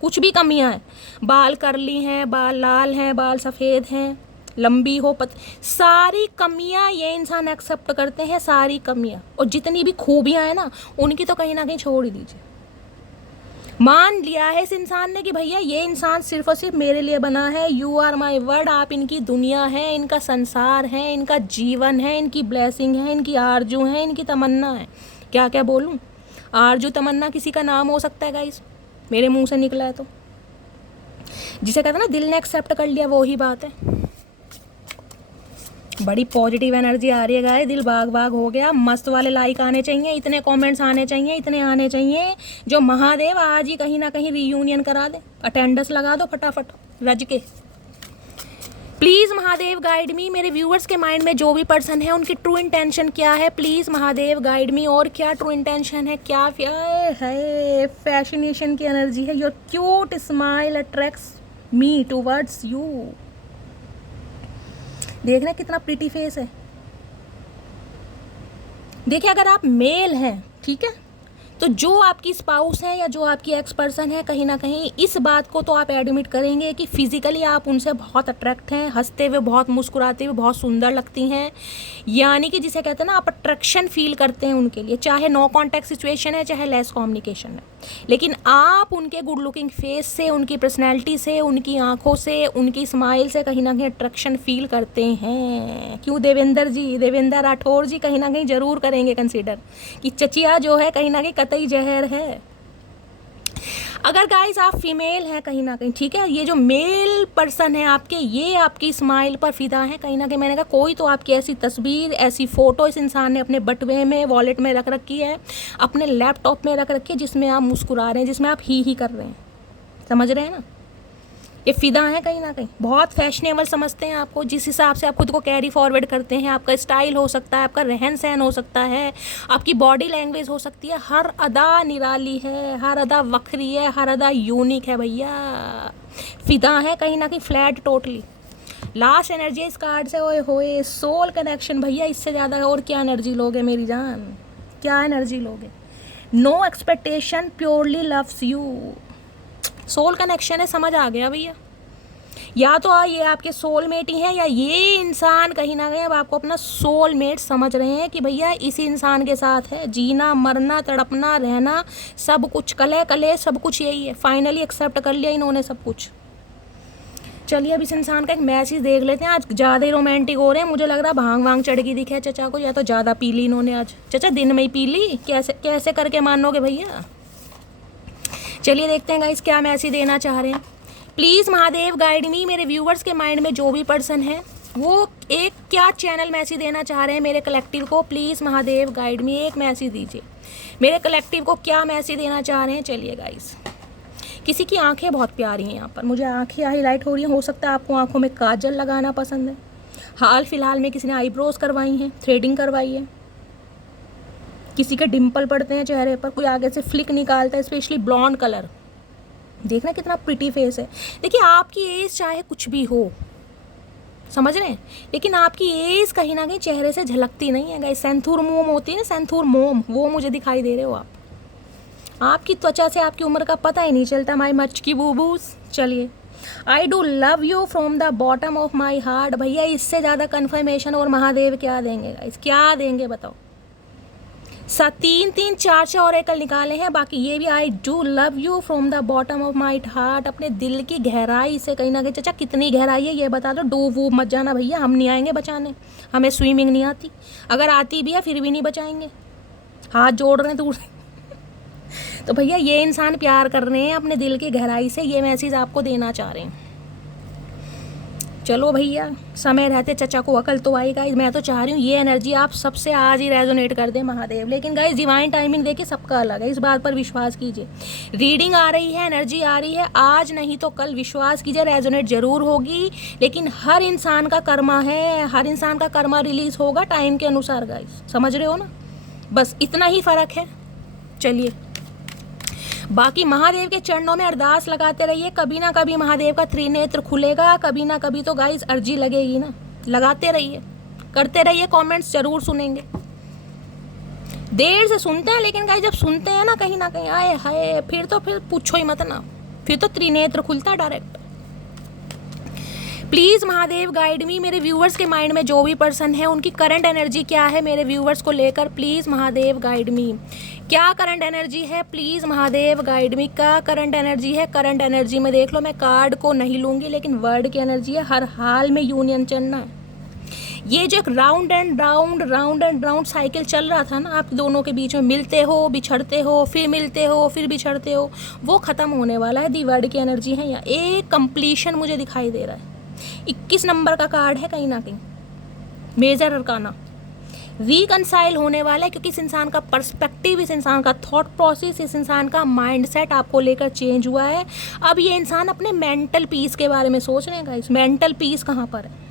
कुछ भी कमियां हैं, बाल करली हैं, बाल लाल हैं, बाल सफ़ेद हैं, लंबी हो सारी कमियां ये इंसान एक्सेप्ट करते हैं, सारी कमियां। और जितनी भी खूबियां हैं ना उनकी तो कहीं ना कहीं छोड़ ही दीजिए। मान लिया है इस इंसान ने कि भैया ये इंसान सिर्फ और सिर्फ मेरे लिए बना है। यू आर माई वर्ड, आप इनकी दुनिया है, इनका संसार है, इनका जीवन है, इनकी ब्लेसिंग है, इनकी आरजू है, इनकी तमन्ना है। क्या क्या बोलूं, आरजू तमन्ना किसी का नाम हो सकता है गाइस, मेरे मुंह से निकला है तो। जिसे कहते हैं ना दिल ने एक्सेप्ट कर लिया, वो ही बात है। बड़ी पॉजिटिव एनर्जी आ रही है गाइस, दिल बाग बाग हो गया। मस्त वाले लाइक आने चाहिए, इतने कमेंट्स आने चाहिए, इतने आने चाहिए जो महादेव आज ही कहीं ना कहीं रीयूनियन करा दे। अटेंडेंस लगा दो फटाफट रज के। प्लीज़ महादेव गाइड मी, मेरे व्यूअर्स के माइंड में जो भी पर्सन है उनकी ट्रू इंटेंशन क्या है, प्लीज़ महादेव गाइड मी। और क्या ट्रू इंटेंशन है, क्या है फैसिनेशन की एनर्जी है। Your cute smile attracts me towards you. देख रहे हैं कितना प्रीटी फेस है। देखिए अगर आप मेल हैं, ठीक है, तो जो आपकी स्पाउस है या जो आपकी एक्स पर्सन है, कहीं ना कहीं इस बात को तो आप एडमिट करेंगे कि फिजिकली आप उनसे बहुत अट्रैक्ट हैं, हंसते हुए, बहुत मुस्कुराते हुए बहुत सुंदर लगती हैं। यानी कि जिसे कहते हैं ना आप अट्रैक्शन फील करते हैं उनके लिए, चाहे नो कॉन्टैक्ट सिचुएशन है चाहे लेस कम्युनिकेशन है, लेकिन आप उनके गुड लुकिंग फेस से, उनकी पर्सनैलिटी से, उनकी आंखों से, उनकी स्माइल से कहीं ना कहीं अट्रैक्शन फील करते हैं। क्यों देवेंद्र जी, देवेंद्र राठौर जी कहीं ना कहीं ज़रूर करेंगे कंसीडर कि चचिया जो है कहीं ना कहीं कतई जहर है। अगर गाइस आप फीमेल हैं कहीं ना कहीं, ठीक है, ये जो मेल पर्सन है आपके, ये आपकी स्माइल पर फिदा है कहीं ना कहीं। मैंने कहा कोई तो आपकी ऐसी तस्वीर, ऐसी फ़ोटो इस इंसान ने अपने बटुए में, वॉलेट में रख रखी है, अपने लैपटॉप में रख रखी है, जिसमें आप मुस्कुरा रहे हैं, जिसमें आप ही कर रहे हैं। समझ रहे हैं ना, ये फ़िदा है कहीं ना कहीं। बहुत फैशनेबल समझते हैं आपको, जिस हिसाब से आप खुद को कैरी फॉरवर्ड करते हैं। आपका स्टाइल हो सकता है, आपका रहन सहन हो सकता है, आपकी बॉडी लैंग्वेज हो सकती है। हर अदा निराली है, हर अदा वक्री है, हर अदा यूनिक है भैया। फ़िदा है कहीं ना कहीं, फ्लैट टोटली। लास्ट एनर्जी इस कार्ड से ओए होए सोल कनेक्शन भैया। इससे ज़्यादा और क्या एनर्जी लोगे मेरी जान, क्या एनर्जी लोगे। No expectation, purely loves you. Soul connection है, समझ आ गया भैया। या तो ये आपके सोलमेट ही हैं, या ये इंसान कहीं ना कहीं अब आपको अपना सोलमेट समझ रहे हैं कि भैया इसी इंसान के साथ है जीना, मरना, तड़पना, रहना, सब कुछ, कले कले सब कुछ यही है। फाइनली एक्सेप्ट कर लिया इन्होंने सब कुछ। चलिए अब इस इंसान का एक मैसेज देख लेते हैं। आज ज़्यादा ही रोमांटिक हो रहे हैं, मुझे लग रहा भांग वांग चढ़ गई दिखे चचा को, या तो ज़्यादा पी ली इन्होंने आज। चचा दिन में ही पी ली, कैसे कैसे करके मानोगे भैया। चलिए देखते हैं गाइस क्या मैसेज देना चाह रहे हैं। प्लीज़ महादेव गाइड मी, मेरे व्यूवर्स के माइंड में जो भी पर्सन है वो एक क्या चैनल मैसेज देना चाह रहे हैं मेरे कलेक्टिव को। प्लीज़ महादेव गाइड मी, एक मैसेज दीजिए मेरे कलेक्टिव को, क्या मैसेज देना चाह रहे हैं। चलिए गाइस, किसी की आंखें बहुत प्यारी हैं यहाँ पर, मुझे आंखें हाईलाइट हो रही हैं। हो सकता है आपको आंखों में काजल लगाना पसंद है। हाल फिलहाल में किसी ने आईब्रोज करवाई हैं, थ्रेडिंग करवाई है, किसी के डिम्पल पड़ते हैं चेहरे पर, कोई आगे से फ्लिक निकालता है, स्पेशली ब्लॉन्ड कलर। देखना कितना प्रिटी फेस है। देखिए आपकी एज चाहे कुछ भी हो, समझ रहे हैं, लेकिन आपकी एज कहीं ना कहीं चेहरे से झलकती नहीं है गाइस। सेंथूर मोम होती है ना, सेंथूर मोम, वो मुझे दिखाई दे रहे हो आप। आपकी त्वचा से आपकी उम्र का पता ही नहीं चलता। माई मच की बूबूस। चलिए, I do love you from the bottom of my heart. भैया इससे ज़्यादा कन्फर्मेशन और महादेव क्या देंगे गाइस, क्या देंगे बताओ। तीन तीन चार चार ओरेकल निकाले हैं, बाकी ये भी I do love you from the bottom of my heart, अपने दिल की गहराई से कहीं ना कहीं। चाचा कितनी गहराई है ये बता दो, डूब वूब मत जाना भैया, हम नहीं आएंगे बचाने, हमें स्विमिंग नहीं आती, अगर आती भी है फिर भी नहीं बचाएंगे, हाथ जोड़ रहे हैं दूर तो भैया ये इंसान प्यार कर रहे हैं अपने दिल की गहराई से, ये मैसेज आपको देना चाह रहे हैं। चलो भैया समय रहते चचा को अकल तो आई गाइज, मैं तो चाह रही हूँ ये एनर्जी आप सबसे आज ही रेजोनेट कर दे महादेव। लेकिन गाइज डिवाइन टाइमिंग देखिए सबका अलग है, इस बात पर विश्वास कीजिए। रीडिंग आ रही है, एनर्जी आ रही है, आज नहीं तो कल विश्वास कीजिए रेजोनेट जरूर होगी। लेकिन हर इंसान का कर्मा है, हर इंसान का कर्मा रिलीज होगा टाइम के अनुसार गाइज, समझ रहे हो ना, बस इतना ही फर्क है। चलिए बाकी महादेव के चरणों में अरदास लगाते रहिए, कभी ना कभी महादेव का त्रिनेत्र खुलेगा, कभी ना कभी तो गाइस अर्जी लगेगी ना, लगाते रहिए, करते रहिए, कमेंट्स जरूर सुनेंगे। देर से सुनते हैं लेकिन गाइस जब सुनते हैं ना कहीं आए हाय, फिर पूछो ही मत ना, फिर तो त्रिनेत्र खुलता direct. Please Mahadev guide me, मेरे व्यूवर्स के माइंड में जो भी पर्सन है उनकी करंट एनर्जी क्या है मेरे व्यूवर्स को लेकर, प्लीज़ महादेव गाइड मी। क्या करंट एनर्जी है, प्लीज़ महादेव गाइड मी, क्या करंट एनर्जी है। करंट एनर्जी में देख लो, मैं कार्ड को नहीं लूँगी लेकिन वर्ड की एनर्जी है, हर हाल में यूनियन चलना है। ये जो एक राउंड एंड राउंड साइकिल चल रहा था ना आप दोनों के बीच में, मिलते हो बिछड़ते हो फिर मिलते हो फिर बिछड़ते हो, वो ख़त्म होने वाला है। दी वर्ड की एनर्जी है यहाँ, एक कंप्लीशन मुझे दिखाई दे रहा है। 21 नंबर का कार्ड है कहीं ना कहीं, मेजर अरकाना, रिकनसाइल होने वाला है, क्योंकि इस इंसान का पर्सपेक्टिव, इस इंसान का थॉट प्रोसेस, इस इंसान का माइंडसेट आपको लेकर चेंज हुआ है। अब ये इंसान अपने मेंटल पीस के बारे में सोच रहे हैं गाइस, मेंटल पीस कहाँ पर है।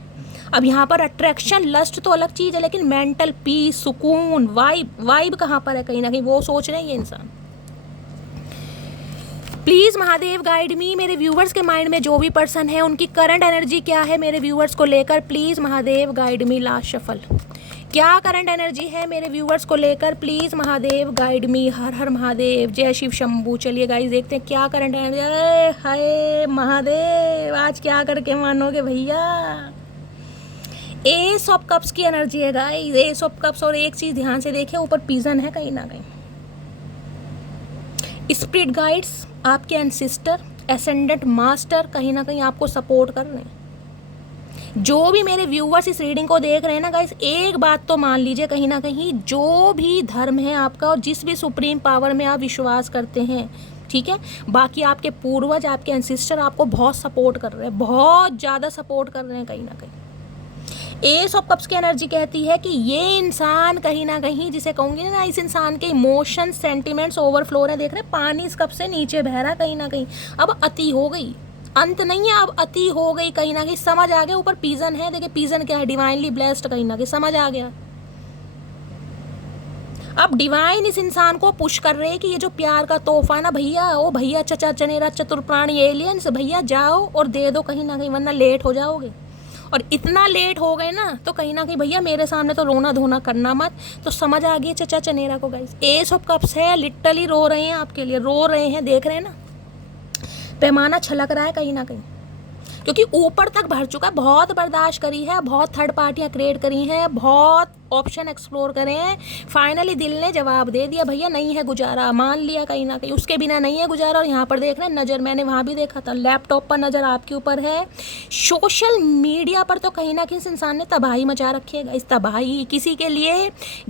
अब यहाँ पर अट्रैक्शन लस्ट तो अलग चीज़ है, लेकिन मेंटल पीस, सुकून, वाइब कहाँ पर है, कहीं ना कहीं वो सोच रहे हैं ये इंसान। प्लीज़ महादेव गाइड मी, मेरे व्यूवर्स के माइंड में जो भी पर्सन है उनकी करंट एनर्जी क्या है मेरे व्यूवर्स को लेकर, please Mahadev guide me. Last shuffle, क्या करंट एनर्जी है मेरे व्यूवर्स को लेकर, प्लीज़ महादेव गाइड मी। हर हर महादेव, जय शिव शंभू। चलिए गाइस देखते हैं क्या करंट एनर्जी। अरे हाय महादेव, आज क्या करके मानोगे भैया। एस ऑफ कप्स की एनर्जी है गाइस, एस ऑफ कप्स। और एक चीज़ ध्यान से देखिए, ऊपर पिजन है कहीं ना कहीं। स्पिरिट गाइड्स, आपके एंसिस्टर, एसेंडेंट मास्टर कहीं ना कहीं आपको सपोर्ट कर रहे हैं। जो भी मेरे व्यूवर्स इस रीडिंग को देख रहे हैं ना गाइस, एक बात तो मान लीजिए कहीं ना कहीं, जो भी धर्म है आपका और जिस भी सुप्रीम पावर में आप विश्वास करते हैं, ठीक है, बाकी आपके पूर्वज, आपके एंसिस्टर आपको बहुत सपोर्ट कर रहे हैं, बहुत ज़्यादा सपोर्ट कर रहे हैं कहीं ना कहीं। एस ऑफ कप्स की एनर्जी कहती है कि ये इंसान कहीं ना कहीं, जिसे कहूँगी ना, इस इंसान के इमोशन सेंटिमेंट्स ओवरफ्लो है। देख रहे हैं पानी इस कप से नीचे बह रहा है कहीं ना कहीं, अब अति हो गई, अंत नहीं है, अब अति हो गई कहीं ना कहीं, समझ आ गया। ऊपर पीजन है, देखिए पीजन क्या है, डिवाइनली ब्लेस्ड, कहीं ना कहीं समझ आ गया। अब डिवाइन इस इंसान को पुश कर रहे हैं कि ये जो प्यार का तोहफा ना भैया, ओ भैया चचा चनेरा चतुर प्राणी एलियंस, भैया जाओ और दे दो कहीं ना कहीं, वरना लेट हो जाओगे। और इतना लेट हो गए ना तो कहीं ना कहीं भैया मेरे सामने तो रोना धोना करना मत। तो समझ आ गई चचा चनेरा को गाइस, एस ऑफ कप्स है, लिटरली रो रहे हैं आपके लिए, रो रहे हैं, देख रहे हैं ना, पैमाना छलक रहा है कहीं ना कहीं, क्योंकि ऊपर तक भर चुका है, बहुत बर्दाश्त करी है, बहुत थर्ड पार्टियाँ क्रिएट करी हैं, बहुत ऑप्शन एक्सप्लोर करे हैं, फाइनली दिल ने जवाब दे दिया, भैया नहीं है गुजारा, मान लिया कहीं ना कहीं, उसके बिना नहीं है गुजारा। और यहाँ पर देख रहे हैं नज़र, मैंने वहाँ भी देखा था, लैपटॉप पर नज़र आपके ऊपर है, सोशल मीडिया पर तो कहीं ना कहीं इस इंसान ने तबाही मचा रखी है। इस तबाही, किसी के लिए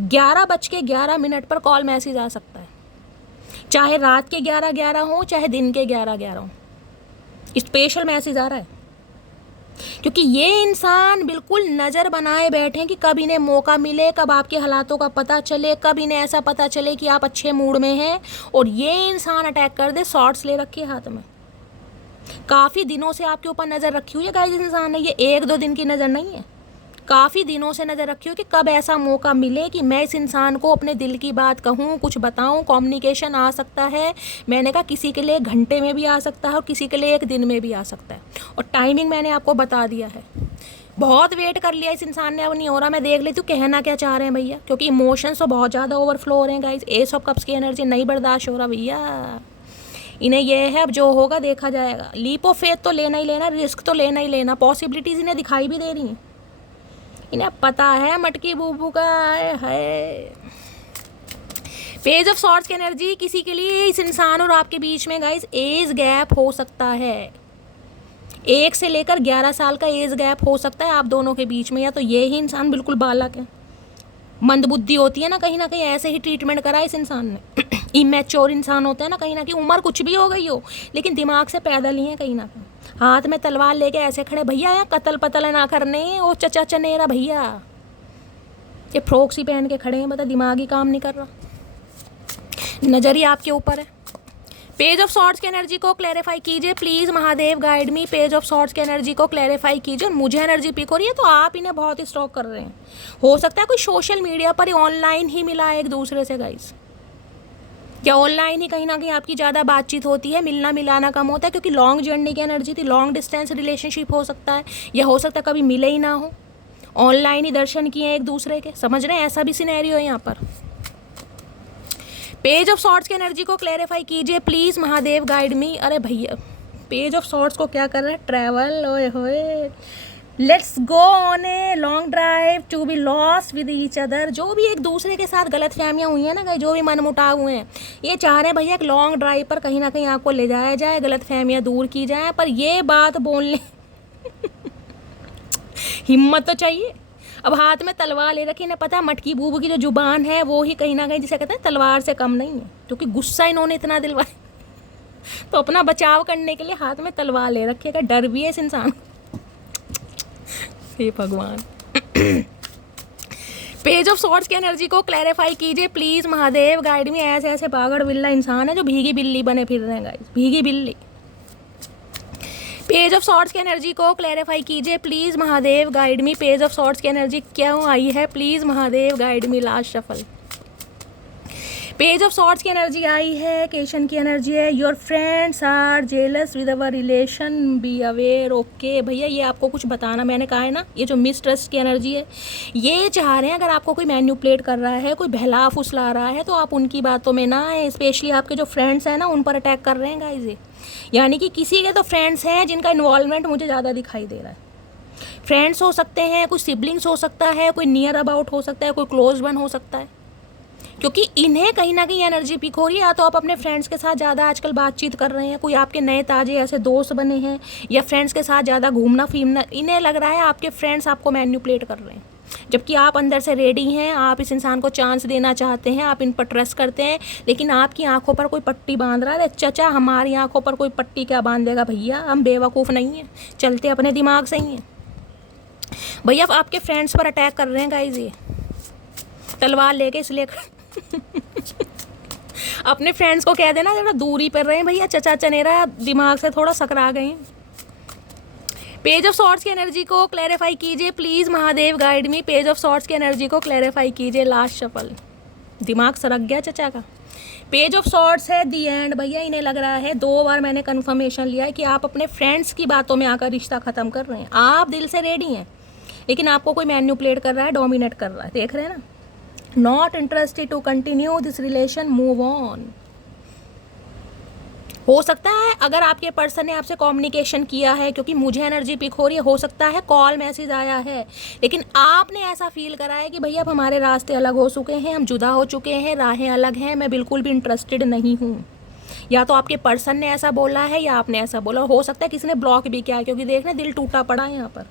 11:11 पर कॉल मैसेज आ सकता है, चाहे रात के 11:11 हो, चाहे दिन के 11:11 हो, स्पेशल मैसेज आ रहा है। क्योंकि ये इंसान बिल्कुल नज़र बनाए बैठे हैं कि कब इन्हें मौका मिले, कब आपके हालातों का पता चले, कब इन्हें ऐसा पता चले कि आप अच्छे मूड में हैं और ये इंसान अटैक कर दे, शॉर्ट्स ले रखी है हाथ में। काफ़ी दिनों से आपके ऊपर नज़र रखी हुई है गाइस इस इंसान ने, ये 1-2 दिन की नज़र नहीं है, काफ़ी दिनों से नज़र रखी हो कि कब ऐसा मौका मिले कि मैं इस इंसान को अपने दिल की बात कहूँ, कुछ बताऊँ। कम्युनिकेशन आ सकता है, मैंने कहा किसी के लिए घंटे में भी आ सकता है और किसी के लिए 1 दिन में भी आ सकता है, और टाइमिंग मैंने आपको बता दिया है। बहुत वेट कर लिया इस इंसान ने, अब नहीं हो रहा, मैं देख लेती हूँ कहना क्या चाह रहे हैं भैया, क्योंकि इमोशंस तो बहुत ज़्यादा ओवरफ्लो हो रहे हैं गाइस। एस ऑफ कप्स की एनर्जी नहीं बर्दाश्त हो रहा भैया, इन्हें यह है अब जो होगा देखा जाएगा। लीप ऑफ फेथ तो लेना ही लेना, रिस्क तो लेना ही लेना, पॉसिबिलिटीज़ इन्हें दिखाई भी दे रही हैं, इन्हें पता है मटकी बूबू का है। पेज ऑफ सॉर्ड्स की एनर्जी किसी के लिए इस इंसान और आपके बीच में गाइस एज गैप हो सकता है, 1 से लेकर 11 साल का एज गैप हो सकता है आप दोनों के बीच में। या तो ये ही इंसान बिल्कुल बालक है, मंदबुद्धि होती है ना कहीं ऐसे ही ट्रीटमेंट करा इस इंसान ने। इमेच्योर इंसान होता है ना कहीं उम्र कुछ भी हो गई हो लेकिन दिमाग से पैदल ही है कहीं हाथ में तलवार लेके ऐसे खड़े, भैया यहाँ कतल पतल ना करने, ओ चचा चनेरा भैया, ये फ्रॉक सी पहन के खड़े हैं, बता दिमाग ही काम नहीं कर रहा, नजरिया आपके ऊपर है। पेज ऑफ सॉर्ड्स की एनर्जी को क्लैरिफाई कीजिए please, Mahadev guide me. Page of swords की एनर्जी को क्लैरिफाई कीजिए। मुझे एनर्जी पिक हो रही है तो आप इन्हें बहुत स्टॉक कर रहे हैं, हो सकता है कोई सोशल मीडिया पर ऑनलाइन ही मिला है एक दूसरे से गाइस, क्या ऑनलाइन ही कहीं ना कहीं आपकी ज़्यादा बातचीत होती है, मिलना मिलाना कम होता है, क्योंकि लॉन्ग जर्नी की एनर्जी थी, लॉन्ग डिस्टेंस रिलेशनशिप हो सकता है, या हो सकता है कभी मिले ही ना हो, ऑनलाइन ही दर्शन किए हैं एक दूसरे के, समझ रहे हैं, ऐसा भी सिनेरियो है यहाँ पर। पेज ऑफ सॉर्ड्स की एनर्जी को क्लैरिफाई कीजिए प्लीज, महादेव गाइड मी। अरे भैया पेज ऑफ सॉर्ड्स को क्या कर रहे हैं, ट्रैवल, ओए होए, let's go on a long drive to be lost with each other. जो भी एक दूसरे के साथ गलत फहमियाँ हुई हैं ना, जो भी मनमुटाव हुए हैं, ये चाह रहे हैं भैया एक लॉन्ग ड्राइव पर कहीं ना कहीं आपको ले जाया जाए, गलत फहमियाँ दूर की जाए, पर ये बात बोलने हिम्मत तो चाहिए। अब हाथ में तलवार ले रखी, इन्हें पता है मटकी बूबू की जो जुबान है वो ही कहीं ना कहीं जिसे कहते हैं तलवार से कम नहीं है, क्योंकि गुस्सा इन्होंने इतना दिलवाया तो अपना बचाव करने के लिए हाथ में तलवार ले रखिएगा, डर भी है इस इंसान को। हे भगवान। पेज ऑफ सॉर्ड्स की एनर्जी को क्लैरिफाई कीजिए प्लीज, महादेव गाइड में। ऐसे बागड़ बिल्ला इंसान है जो भीगी बिल्ली बने फिर रहे हैं गाइस, भीगी बिल्ली। पेज ऑफ सॉर्ड्स की एनर्जी को क्लैरिफाई कीजिए please, Mahadev guide me. Page of swords की एनर्जी क्यों आई है please, Mahadev guide me. Last shuffle. Page of swords की एनर्जी आई है, क्वेश्चन की एनर्जी है, your friends are jealous with our relation, be aware. Okay भैया ये आपको कुछ बताना, मैंने कहा है ना, ये जो मिसट्रस्ट की एनर्जी है, ये चाह रहे हैं अगर आपको कोई मैन्युपुलेट कर रहा है, कोई बहला फुसला रहा है, तो आप उनकी बातों में ना आए। स्पेशली आपके जो फ्रेंड्स हैं ना उन पर अटैक कर रहे हैं गाइस ये, यानी कि किसी के तो फ्रेंड्स हैं जिनका इन्वॉल्वमेंट मुझे ज़्यादा दिखाई दे रहा है। फ्रेंड्स हो सकते हैं, कोई सिबलिंग्स हो सकता है, कोई नियर अबाउट हो सकता है, कोई क्लोज वन हो सकता है, क्योंकि इन्हें कहीं ना कहीं एनर्जी पिक हो रही है। या तो आप अपने फ्रेंड्स के साथ ज़्यादा आजकल बातचीत कर रहे हैं, कोई आपके नए ताजे ऐसे दोस्त बने हैं, या फ्रेंड्स के साथ ज़्यादा घूमना फिरना, इन्हें लग रहा है आपके फ्रेंड्स आपको मैन्युपुलेट कर रहे हैं, जबकि आप अंदर से रेडी हैं, आप इस इंसान को चांस देना चाहते हैं, आप इन पर ट्रस्ट करते हैं, लेकिन आपकी आंखों पर कोई पट्टी बांध रहा है। चचा हमारी आंखों पर कोई पट्टी क्या बांधेगा भैया, हम बेवकूफ़ नहीं हैं, चलते अपने दिमाग से ही हैं भैया। आपके फ्रेंड्स पर अटैक कर रहे हैं गाइस ये तलवार लेके, इसलिए अपने फ्रेंड्स को कह देना जरा दूरी पर रहे भैया, चचा चनेरा दिमाग से थोड़ा सकरा गए हैं। पेज ऑफ सॉर्ड्स की एनर्जी को क्लैरिफाई कीजिए please, Mahadev guide me. Page of swords की एनर्जी को क्लैरिफाई कीजिए। लास्ट शफल, दिमाग सरक गया चचा का। पेज ऑफ सॉर्ड्स है दी एंड भैया, इन्हें लग रहा है 2 बार मैंने कन्फर्मेशन लिया है कि आप अपने फ्रेंड्स की बातों में आकर रिश्ता ख़त्म कर रहे हैं। आप दिल से रेडी हैं, लेकिन आपको कोई मैन्युपुलेट कर रहा है, डोमिनेट कर रहा है, देख रहे हैं ना। Not interested to continue this relation, move on. हो सकता है अगर आपके पर्सन ने आपसे कम्युनिकेशन किया है, क्योंकि मुझे एनर्जी पिक हो रही है, हो सकता है कॉल मैसेज आया है, लेकिन आपने ऐसा फील करा है कि भैया अब हमारे रास्ते अलग हो चुके हैं, हम जुदा हो चुके हैं, राहें अलग हैं, मैं बिल्कुल भी इंटरेस्टेड नहीं हूँ। या तो आपके पर्सन ने ऐसा बोला है या आपने ऐसा बोला, हो सकता है किसी ने ब्लॉक भी किया है, क्योंकि देखना दिल टूटा पड़ा है यहाँ पर,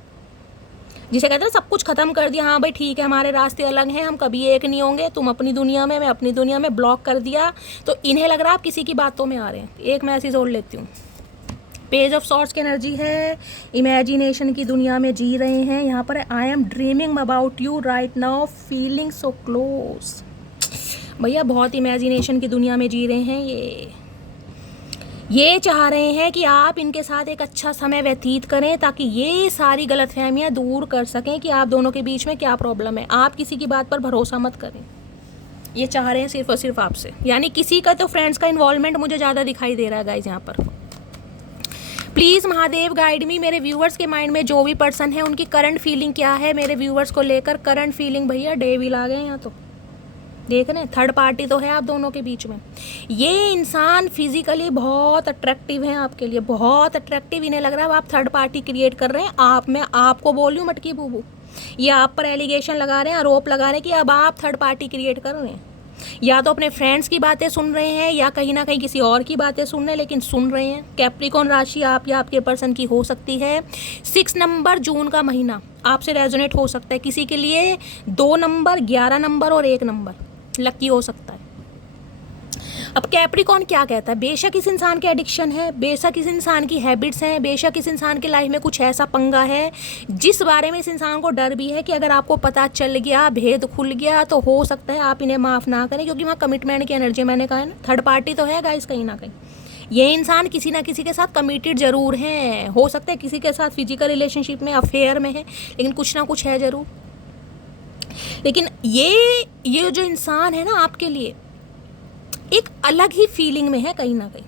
जिसे कहते हैं सब कुछ ख़त्म कर दिया, हाँ भाई ठीक है हमारे रास्ते अलग हैं, हम कभी एक नहीं होंगे, तुम अपनी दुनिया में मैं अपनी दुनिया में, ब्लॉक कर दिया। तो इन्हें लग रहा है आप किसी की बातों में आ रहे हैं। एक मैसेज और लेती हूँ। पेज ऑफ सॉर्ड्स की एनर्जी है, इमेजिनेशन की दुनिया में जी रहे हैं यहाँ पर। I am dreaming about you right now, feeling so close. भैया बहुत इमेजिनेशन की दुनिया में जी रहे हैं, ये चाह रहे हैं कि आप इनके साथ एक अच्छा समय व्यतीत करें, ताकि ये सारी गलतफहमियां दूर कर सकें कि आप दोनों के बीच में क्या प्रॉब्लम है। आप किसी की बात पर भरोसा मत करें, ये चाह रहे हैं सिर्फ और सिर्फ आपसे। यानी किसी का तो फ्रेंड्स का इन्वॉल्वमेंट मुझे ज़्यादा दिखाई दे रहा है गाइज यहाँ पर। Please Mahadev guide me. मेरे व्यूवर्स के माइंड में जो भी पर्सन है उनकी करंट फीलिंग क्या है मेरे व्यूवर्स को लेकर। करंट फीलिंग भैया डेविल आ गए यहाँ, तो देख रहे हैं थर्ड पार्टी तो है आप दोनों के बीच में। ये इंसान फिजिकली बहुत अट्रैक्टिव है आपके लिए, बहुत अट्रैक्टिव। इन्हें लग रहा है अब आप थर्ड पार्टी क्रिएट कर रहे हैं। मैं आपको बोल रही हूँ मटकी बूबू, ये आप पर एलिगेशन लगा रहे हैं, आरोप लगा रहे हैं कि अब आप थर्ड पार्टी क्रिएट कर रहे हैं। या तो अपने फ्रेंड्स की बातें सुन रहे हैं या कहीं ना कहीं किसी और की बातें सुन रहे हैं, लेकिन सुन रहे हैं। कैप्रिकॉर्न राशि आप या आपके पर्सन की हो सकती है। 6 नंबर जून का महीना आपसे रेजोनेट हो सकता है। किसी के लिए 2 नंबर, 11 नंबर और 1 नंबर लकी हो सकता है। अब कैप्रिकॉर्न क्या कहता है? बेशक इस इंसान के एडिक्शन है, बेशक इस इंसान की हैबिट्स हैं, बेशक इस इंसान की लाइफ में कुछ ऐसा पंगा है जिस बारे में इस इंसान को डर भी है कि अगर आपको पता चल गया, भेद खुल गया, तो हो सकता है आप इन्हें माफ़ ना करें, क्योंकि वहाँ कमिटमेंट की एनर्जी, मैंने कहा है ना, थर्ड पार्टी तो है गाइस कहीं ना कहीं। ये इंसान किसी ना किसी के साथ कमिटेड जरूर हैं। हो सकता है किसी के साथ फिजिकल रिलेशनशिप में, अफेयर में है, लेकिन कुछ ना कुछ है जरूर। लेकिन ये जो इंसान है ना, आपके लिए एक अलग ही फीलिंग में है कहीं ना कहीं।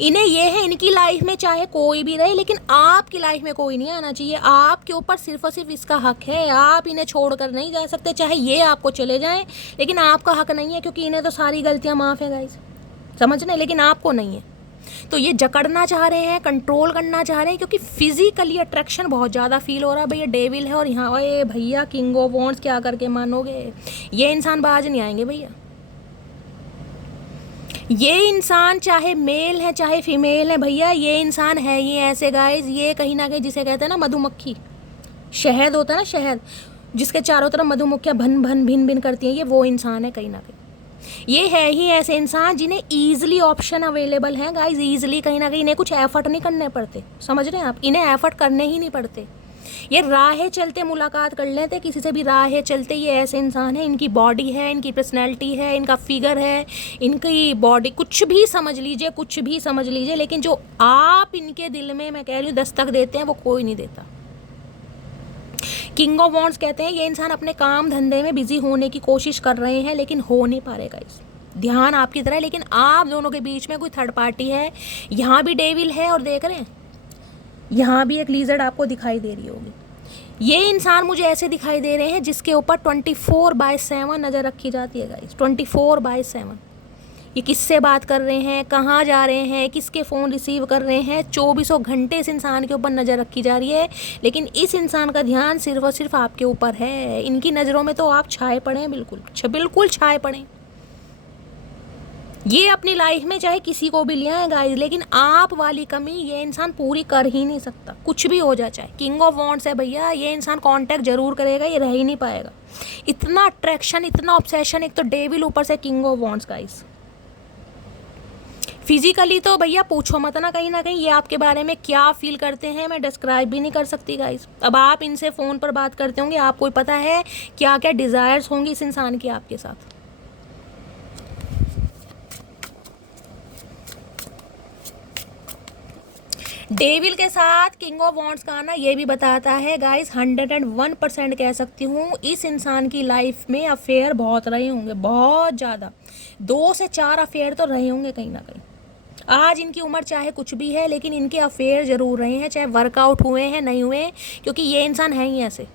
इन्हें ये है, इनकी लाइफ में चाहे कोई भी रहे, लेकिन आपकी लाइफ में कोई नहीं आना चाहिए। आपके ऊपर सिर्फ और सिर्फ इसका हक है। आप इन्हें छोड़कर नहीं जा सकते, चाहे ये आपको चले जाएं, लेकिन आपका हक नहीं है, क्योंकि इन्हें तो सारी गलतियां माफ़ है गाइस, समझ रहे हैं, लेकिन आपको नहीं है। तो ये जकड़ना चाह रहे हैं, कंट्रोल करना चाह रहे हैं, क्योंकि फिजिकली अट्रैक्शन बहुत ज़्यादा फील हो रहा है। भैया डेविल है और यहाँ ओए भैया किंग ऑफ वॉन्ड्स, क्या करके मानोगे? ये इंसान बाज नहीं आएंगे भैया। ये इंसान चाहे मेल है चाहे फीमेल है भैया, ये इंसान है ही ऐसे गाइस। ये कहीं ना कहीं जिसे कहते हैं ना मधुमक्खी, शहद होता है ना, शहद जिसके चारों तरफ मधुमक्खियाँ भन भन भिन भिन करती हैं, ये वो इंसान है कहीं ना कहीं। ये है ही ऐसे इंसान जिन्हें ईजिली ऑप्शन अवेलेबल हैं गाइस, ईजिली, कहीं ना कहीं इन्हें कुछ एफर्ट नहीं करने पड़ते, समझ रहे हैं आप? इन्हें एफर्ट करने ही नहीं पड़ते। ये राहें चलते मुलाकात कर लेते किसी से भी, राहें चलते। ये ऐसे इंसान है, इनकी बॉडी है, इनकी पर्सनैलिटी है, इनका फिगर है, इनकी बॉडी, कुछ भी समझ लीजिए, कुछ भी समझ लीजिए, लेकिन जो आप इनके दिल में, मैं कह रही हूँ, दस्तक देते हैं, वो कोई नहीं देता। किंग ऑफ वॉन्ड्स कहते हैं ये इंसान अपने काम धंधे में बिजी होने की कोशिश कर रहे हैं, लेकिन हो नहीं पा रहे गाइस। ध्यान आपकी तरह, लेकिन आप दोनों के बीच में कोई थर्ड पार्टी है। यहाँ भी डेविल है और देख रहे हैं, यहाँ भी एक लीजर्ड आपको दिखाई दे रही होगी। ये इंसान मुझे ऐसे दिखाई दे रहे हैं जिसके ऊपर 24/7 नज़र रखी जाती है गाइस, 24/7। ये किससे बात कर रहे हैं, कहाँ जा रहे हैं, किसके फ़ोन रिसीव कर रहे हैं, 24 घंटे इस इंसान के ऊपर नज़र रखी जा रही है। लेकिन इस इंसान का ध्यान सिर्फ और सिर्फ आपके ऊपर है। इनकी नज़रों में तो आप छाए पड़े हैं, बिल्कुल छाए पड़े। ये अपनी लाइफ में चाहे किसी को भी ले आए गाइस, लेकिन आप वाली कमी ये इंसान पूरी कर ही नहीं सकता, कुछ भी हो जाए। चाहे किंग ऑफ वॉन्ड्स है भैया, ये इंसान कांटेक्ट जरूर करेगा, ये रह ही नहीं पाएगा। इतना अट्रैक्शन, इतना ऑब्सेशन, एक तो डेविल, ऊपर से king of wands guys. Physically तो भैया पूछो मत ना कहीं ये आपके बारे में क्या फील करते हैं, मैं डिस्क्राइब भी नहीं कर सकती गाइस। अब आप इनसे फ़ोन पर बात करते होंगे, आपको पता है क्या क्या डिज़ायर्स होंगी इस इंसान की आपके साथ। डेविल के साथ किंग ऑफ वॉन्ड्स का आना ये भी बताता है गाइस, 101% कह सकती हूँ, इस इंसान की लाइफ में अफेयर बहुत रहे होंगे, बहुत ज़्यादा। 2 से 4 अफेयर तो रहे होंगे कहीं ना कहीं। आज इनकी उम्र चाहे कुछ भी है, लेकिन इनके अफेयर ज़रूर रहे हैं, चाहे वर्कआउट हुए हैं नहीं हुए, क्योंकि ये इंसान है ही ऐसे।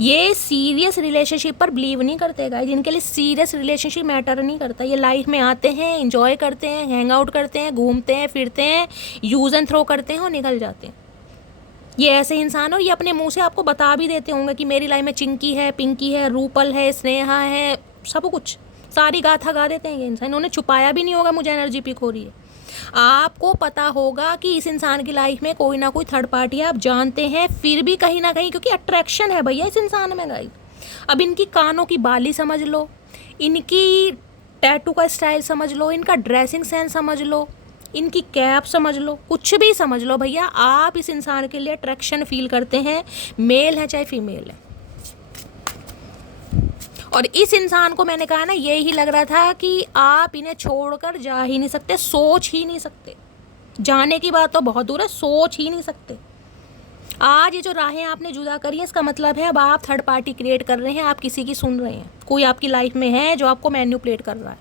ये सीरियस रिलेशनशिप पर बिलीव नहीं करते गाइस, इनके लिए सीरियस रिलेशनशिप मैटर नहीं करता। ये लाइफ में आते हैं, एंजॉय करते हैं, हैंग आउट करते हैं, घूमते हैं, फिरते हैं, यूज़ एंड थ्रो करते हैं और निकल जाते हैं। ये ऐसे इंसान, और ये अपने मुंह से आपको बता भी देते होंगे कि मेरी लाइफ में चिंकी है, पिंकी है, रूपल है, स्नेहा है, सब कुछ सारी गाथा गा देते हैं ये इंसान। इन्होंने छुपाया भी नहीं होगा मुझे एनर्जी पिक हो रही है। आपको पता होगा कि इस इंसान की लाइफ में कोई ना कोई थर्ड पार्टी है, आप जानते हैं, फिर भी कहीं ना कहीं, क्योंकि अट्रैक्शन है भैया इस इंसान में गाइस। अब इनकी कानों की बाली समझ लो, इनकी टैटू का स्टाइल समझ लो, इनका ड्रेसिंग सेंस समझ लो, इनकी कैप समझ लो, कुछ भी समझ लो भैया, आप इस इंसान के लिए अट्रैक्शन फील करते हैं, मेल है चाहे फीमेल है। और इस इंसान को मैंने कहा ना, यही लग रहा था कि आप इन्हें छोड़कर जा ही नहीं सकते, सोच ही नहीं सकते। जाने की बात तो बहुत दूर है, सोच ही नहीं सकते। आज ये जो राहें आपने जुदा करी है, इसका मतलब है अब आप थर्ड पार्टी क्रिएट कर रहे हैं, आप किसी की सुन रहे हैं, कोई आपकी लाइफ में है जो आपको मैनिपुलेट कर रहा है।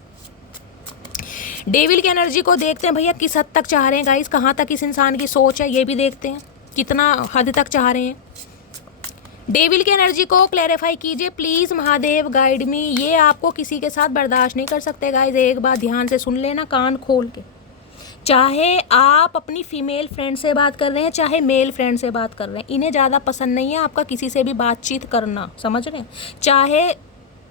डेविल की एनर्जी को देखते हैं भैया, किस हद तक चाह रहे हैं गाइस, कहाँ तक इस इंसान की सोच है, ये भी देखते हैं कितना हद तक चाह रहे हैं। डेविल की एनर्जी को क्लैरिफाई कीजिए प्लीज़, महादेव गाइड मी। ये आपको किसी के साथ बर्दाश्त नहीं कर सकते गाइज, एक बात ध्यान से सुन लेना कान खोल के। चाहे आप अपनी फीमेल फ्रेंड से बात कर रहे हैं, चाहे मेल फ्रेंड से बात कर रहे हैं, इन्हें ज़्यादा पसंद नहीं है आपका किसी से भी बातचीत करना, समझ रहे हैं। चाहे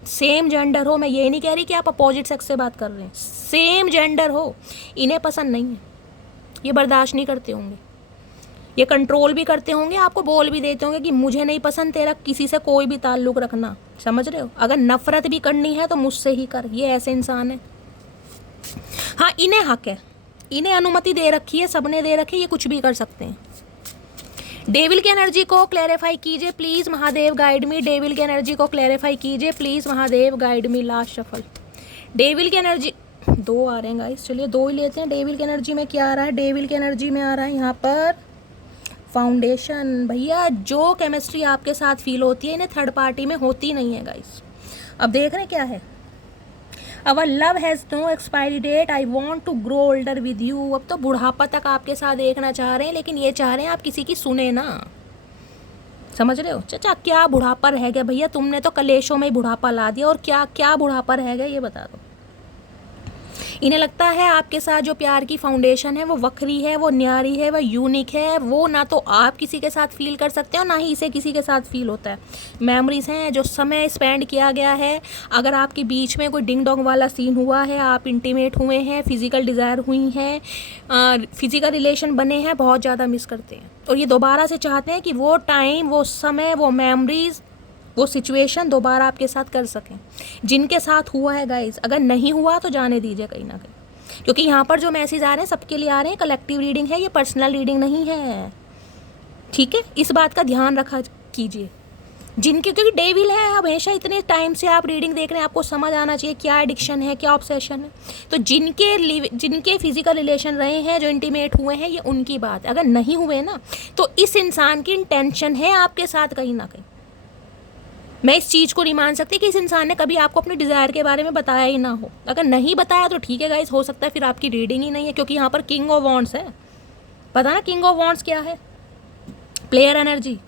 सेम जेंडर हो, मैं ये नहीं कह रही कि आप अपोजिट सेक्स से बात कर रहे हैं, सेम जेंडर हो, इन्हें पसंद नहीं है, ये बर्दाश्त नहीं करते होंगे, ये कंट्रोल भी करते होंगे, आपको बोल भी देते होंगे कि मुझे नहीं पसंद तेरा किसी से कोई भी ताल्लुक़ रखना, समझ रहे हो? अगर नफ़रत भी करनी है तो मुझसे ही कर, ये ऐसे इंसान है। हाँ, इन्हें हक है, इन्हें अनुमति दे रखी है, सबने दे रखी है, ये कुछ भी कर सकते हैं। डेविल की एनर्जी को क्लैरिफाई कीजिए please, Mahadev guide me. Devil की एनर्जी को क्लैरिफाई कीजिए please, Mahadev guide me. Last shuffle. Devil की एनर्जी 2 आ रहे हैं गाइस, चलिए 2 ही लेते हैं। डेविल की एनर्जी में क्या आ रहा है? डेविल की एनर्जी में आ रहा है यहाँ पर फाउंडेशन। भैया जो केमिस्ट्री आपके साथ फील होती है, इन्हें थर्ड पार्टी में होती नहीं है गाइस। अब देख रहे हैं क्या है? Our love has no expiry date, I want to grow older with you. अब तो बुढ़ापा तक आपके साथ देखना चाह रहे हैं, लेकिन ये चाह रहे हैं आप किसी की सुने ना, समझ रहे हो? चाचा क्या बुढ़ापा रह गया भैया, तुमने तो कलेशों में ही बुढ़ापा ला दिया, और क्या क्या बुढ़ापा रह गया ये बता दो। इन्हें लगता है आपके साथ जो प्यार की फाउंडेशन है वो वक्री है, वो न्यारी है, वो यूनिक है, वो ना तो आप किसी के साथ फील कर सकते हो, ना ही इसे किसी के साथ फील होता है। मेमोरीज़ हैं, जो समय स्पेंड किया गया है, अगर आपके बीच में कोई डिंग डोंग वाला सीन हुआ है, आप इंटीमेट हुए हैं, फिजिकल डिज़ायर हुई हैं, फिजिकल रिलेशन बने हैं, बहुत ज़्यादा मिस करते हैं, और ये दोबारा से चाहते हैं कि वो टाइम, वो समय, वो मेमोरीज़, वो सिचुएशन दोबारा आपके साथ कर सकें। जिनके साथ हुआ है गाइस, अगर नहीं हुआ तो जाने दीजिए कहीं ना कहीं, क्योंकि यहाँ पर जो मैसेज आ रहे हैं सबके लिए आ रहे हैं, कलेक्टिव रीडिंग है, ये पर्सनल रीडिंग नहीं है, ठीक है? इस बात का ध्यान रखा कीजिए। जिनके, क्योंकि डेविल है, हमेशा इतने टाइम से आप रीडिंग देख रहे हैं, आपको समझ आना चाहिए क्या एडिक्शन है, क्या ऑब्सेशन है। तो जिनके फिजिकल रिलेशन रहे हैं, जो इंटीमेट हुए हैं, ये उनकी बात है। अगर नहीं हुए ना, तो इस इंसान की इंटेंशन है आपके साथ कहीं ना कहीं। मैं इस चीज़ को नहीं मान सकती कि इस इंसान ने कभी आपको अपने डिज़ायर के बारे में बताया ही ना हो। अगर नहीं बताया तो ठीक है गाइस, हो सकता है फिर आपकी रीडिंग ही नहीं है, क्योंकि यहाँ पर किंग ऑफ वॉन्ड्स है। पता ना किंग ऑफ वॉन्ड्स क्या है? Player energy.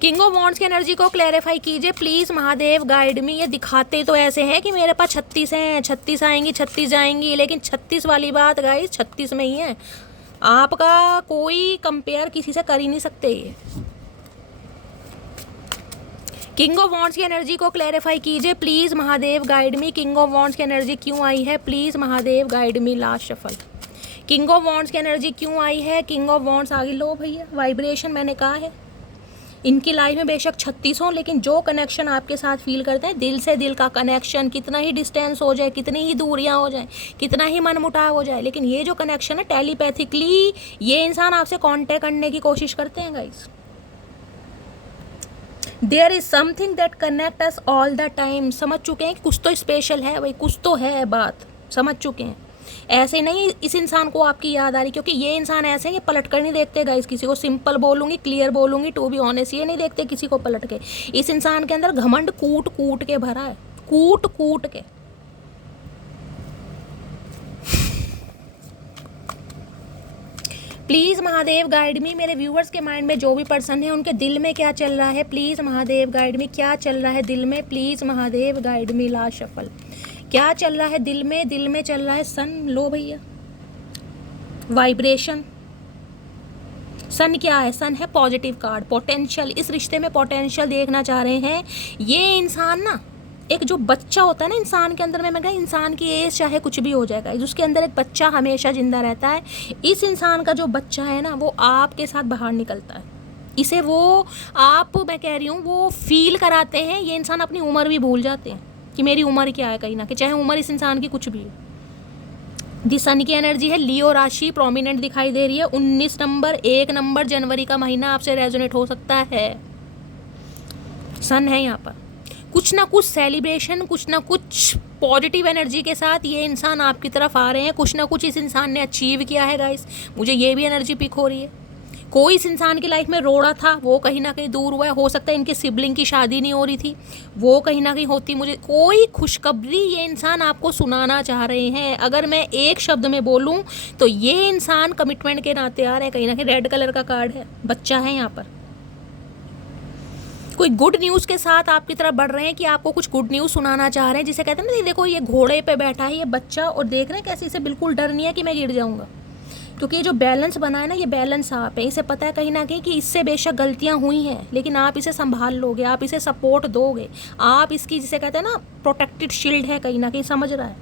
King of wands की एनर्जी को क्लैरिफाई कीजिए प्लीज़, महादेव गाइड मी। ये दिखाते तो ऐसे हैं कि मेरे पास 36 हैं, 36 आएंगी, 36 जाएंगी, लेकिन 36 वाली बात गाइस 36 में ही है। आपका कोई कंपेयर किसी से कर ही नहीं सकते। ये किंग ऑफ वॉन्ड्स की एनर्जी को क्लैरिफाई कीजिए please, Mahadev guide me. King of wands की एनर्जी क्यों आई है please, Mahadev guide me. Last shuffle. King of wands की एनर्जी क्यों आई है? किंग ऑफ वॉन्ड्स आगे लो भैया, वाइब्रेशन मैंने कहा है। इनकी लाइफ में बेशक 36 हो, लेकिन जो कनेक्शन आपके साथ फील करते हैं, दिल से दिल का कनेक्शन, कितना ही डिस्टेंस हो जाए, कितनी ही दूरियां हो जाए, कितना ही मनमुटाव हो जाए, लेकिन ये जो कनेक्शन है टेलीपैथिकली, ये इंसान आपसे कांटेक्ट करने की कोशिश करते हैं guys. There is something that connect us all the time. समझ चुके हैं कि कुछ तो स्पेशल है भाई, कुछ तो है बात, समझ चुके हैं। ऐसे नहीं इस इंसान को आपकी याद आ रही, क्योंकि ये इंसान ऐसे हैं, ये पलट कर नहीं देखते गाइस किसी को। सिंपल बोलूँगी, क्लियर बोलूँगी, टू बी ऑनेस्ट, ये नहीं देखते किसी को पलट के। इस इंसान के अंदर घमंड कूट कूट के भरा है, कूट कूट के। Please Mahadev guide me. मेरे व्यूअर्स के माइंड में जो भी पर्सन है, उनके दिल में क्या चल रहा है प्लीज़ महादेव गाइड मी। क्या चल रहा है दिल में please Mahadev guide me. Last shuffle. क्या चल रहा है दिल में? दिल में चल रहा है सन। लो भैया, वाइब्रेशन। सन क्या है? सन है पॉजिटिव कार्ड, पोटेंशियल। इस रिश्ते में पोटेंशियल देखना चाह रहे हैं ये इंसान ना। एक जो बच्चा होता है ना इंसान के अंदर में, मैं कहा इंसान की एज चाहे कुछ भी हो जाएगा, उसके अंदर एक बच्चा हमेशा जिंदा रहता है। इस इंसान का जो बच्चा है ना, वो आपके साथ बाहर निकलता है। इसे वो आप, मैं कह रही हूँ, वो फील कराते हैं। ये इंसान अपनी उम्र भी भूल जाते हैं कि मेरी उम्र क्या है, कहीं ना कि चाहे उम्र इस इंसान की कुछ भी है। दी सन की एनर्जी है, लियो राशि प्रोमिनेंट दिखाई दे रही है। 19 नंबर, 1 नंबर, जनवरी का महीना आपसे रेजोनेट हो सकता है। सन है यहाँ पर। कुछ ना कुछ सेलिब्रेशन, कुछ ना कुछ पॉजिटिव एनर्जी के साथ ये इंसान आपकी तरफ आ रहे हैं। कुछ ना कुछ इस इंसान ने अचीव किया है गाइस, मुझे ये भी एनर्जी पिक हो रही है। कोई इस इंसान की लाइफ में रोड़ा था, वो कहीं ना कहीं दूर हुआ है। हो सकता है इनके सिबलिंग की शादी नहीं हो रही थी, वो कहीं ना कहीं होती। मुझे कोई खुशखबरी ये इंसान आपको सुनाना चाह रहे हैं। अगर मैं एक शब्द में बोलूं तो ये इंसान कमिटमेंट के नाते आ रहे हैं। कहीं ना कहीं रेड कलर का कार्ड है, बच्चा है यहाँ पर। कोई गुड न्यूज़ के साथ आपकी तरफ बढ़ रहे हैं कि आपको कुछ गुड न्यूज़ सुनाना चाह रहे हैं, जिसे कहते हैं ना, देखो ये घोड़े पे बैठा है ये बच्चा, और देख रहे हैं कैसे इसे बिल्कुल डर नहीं है कि मैं गिर जाऊँगा। क्योंकि ये जो बैलेंस बना है ना, ये बैलेंस आप है। इसे पता है कहीं ना कहीं कि इससे बेशक गलतियां हुई हैं, लेकिन आप इसे संभाल लोगे, आप इसे सपोर्ट दोगे, आप इसकी जिसे कहते हैं ना प्रोटेक्टेड शील्ड है, कहीं ना कहीं समझ रहा है।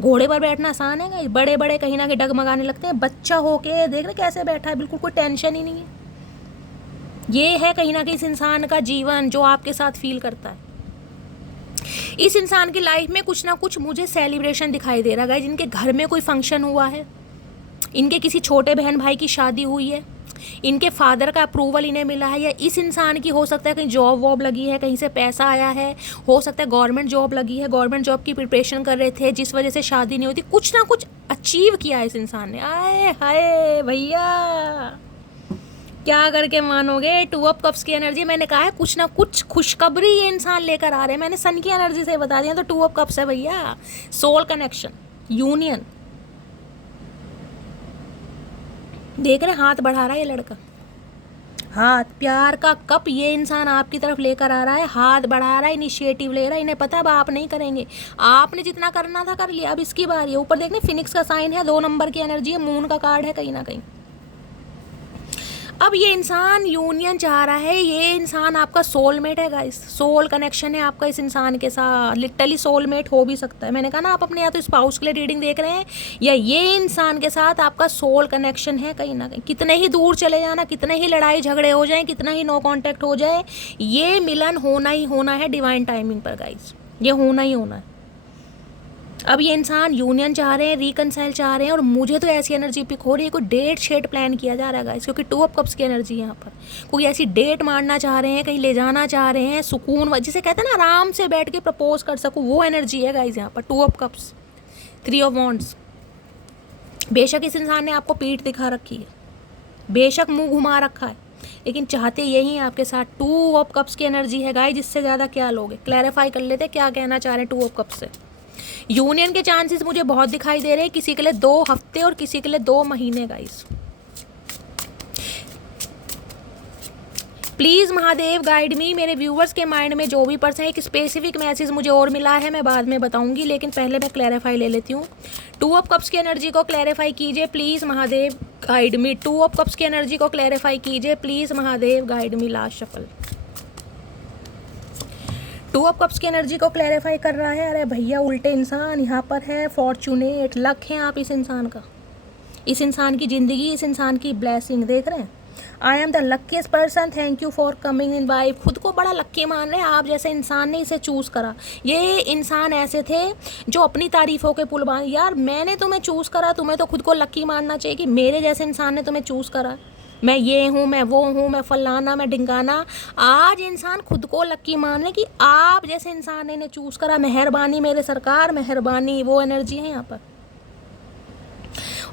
घोड़े पर बैठना आसान है, बड़े बड़े कहीं ना कहीं डगमगाने लगते हैं। बच्चा होके देख रहे कैसे बैठा है, बिल्कुल कोई टेंशन ही नहीं है। ये है कहीं ना कहीं इस इंसान का जीवन जो आपके साथ फील करता है। इस इंसान की लाइफ में कुछ ना कुछ मुझे सेलिब्रेशन दिखाई दे रहा है। जिनके घर में कोई फंक्शन हुआ है, इनके किसी छोटे बहन भाई की शादी हुई है, इनके फादर का अप्रूवल इन्हें मिला है, या इस इंसान की हो सकता है कहीं जॉब वॉब लगी है, कहीं से पैसा आया है, हो सकता है गवर्नमेंट जॉब लगी है, गवर्नमेंट जॉब की प्रिपरेशन कर रहे थे जिस वजह से शादी नहीं होती। कुछ ना कुछ अचीव किया है इस इंसान ने। आए हाय भैया, क्या करके मानोगे। 2 ऑफ कप्स की एनर्जी, मैंने कहा है कुछ ना कुछ खुशखबरी ये इंसान लेकर आ रहे हैं। मैंने सन की एनर्जी से बता दिया, तो 2 ऑफ कप्स है भैया। Soul connection, union. देख रहे हाथ बढ़ा रहा है ये लड़का, हाथ प्यार का कप ये इंसान आपकी तरफ लेकर आ रहा है, हाथ बढ़ा रहा है, इनिशिएटिव ले रहा है। इन्हें पता है अब आप नहीं करेंगे, आपने जितना करना था कर लिया, अब इसकी बारी है। ऊपर देखने फिनिक्स का साइन है, 2 नंबर की एनर्जी है, मून का कार्ड है कहीं ना कहीं। अब ये इंसान यूनियन चाह रहा है। ये इंसान आपका सोलमेट है गाइस, सोल कनेक्शन है आपका इस इंसान के साथ। लिटरली सोलमेट हो भी सकता है। मैंने कहा ना, आप अपने या तो स्पाउस के लिए रीडिंग देख रहे हैं, या ये इंसान के साथ आपका सोल कनेक्शन है कहीं ना कहीं। कितने ही दूर चले जाना, कितने ही लड़ाई झगड़े हो जाए, कितना ही नो कॉन्टैक्ट हो जाए, ये मिलन होना ही होना है डिवाइन टाइमिंग पर गाइस, ये होना ही होना है। अब ये इंसान यूनियन चाह रहे हैं, रिकनसाइल चाह रहे हैं, और मुझे तो ऐसी एनर्जी पिक हो रही है कोई डेट शेट प्लान किया जा रहा है गाइस, क्योंकि 2 ऑफ कप्स की एनर्जी है यहाँ पर। कोई ऐसी डेट मारना चाह रहे हैं, कहीं ले जाना चाह रहे हैं, सुकून जिसे कहते हैं ना आराम से बैठ के प्रपोज कर सकूँ, वो एनर्जी है गाइस यहाँ पर। 2 ऑफ कप्स, 3 ऑफ वॉन्ड्स। बेशक इस इंसान ने आपको पीठ दिखा रखी है, बेशक मुँह घुमा रखा है, लेकिन चाहते यही आपके साथ। 2 ऑफ कप्स की एनर्जी है गाइस, जिससे ज़्यादा क्या लोगे। क्लैरिफाई कर लेते क्या कहना चाह रहे हैं 2 ऑफ कप्स से। यूनियन के चांसेस मुझे बहुत दिखाई दे रहे हैं, किसी के लिए 2 हफ्ते और किसी के लिए 2 महीने guys. Please Mahadev guide me. मेरे व्यूवर्स के माइंड में जो भी पर्सन, एक स्पेसिफिक मैसेज मुझे और मिला है, मैं बाद में बताऊंगी, लेकिन पहले मैं क्लैरिफाई ले लेती हूँ। 2 ऑफ कप्स की एनर्जी को क्लैरिफाई कीजिए please Mahadev guide me. 2 of cups की एनर्जी को क्लैरिफाई कीजिए please Mahadev guide me. Last shuffle 2 of cups की एनर्जी को क्लैरिफाई कर रहा है। अरे भैया उल्टे इंसान यहाँ पर है, फॉर्चुनेट, लक है आप इस इंसान का, इस इंसान की ज़िंदगी, इस इंसान की ब्लेसिंग। देख रहे हैं, I am the luckiest person, thank you for coming in wife. खुद को बड़ा लक्की मान रहे हैं, आप जैसे इंसान ने इसे चूज़ करा। ये इंसान ऐसे थे जो अपनी तारीफ़ों के पुल बांध, यार मैंने तुम्हें चूज़ करा, तुम्हें तो खुद को लक्की मानना चाहिए कि मेरे जैसे इंसान ने तुम्हें चूज़ करा। मैं ये हूँ, मैं वो हूँ, मैं फलाना, मैं ढिंगाना। आज इंसान खुद को लक्की मान रहे कि आप जैसे इंसान ने इन्हें चूज़ करा। मेहरबानी मेरे सरकार, मेहरबानी, वो एनर्जी है यहाँ पर।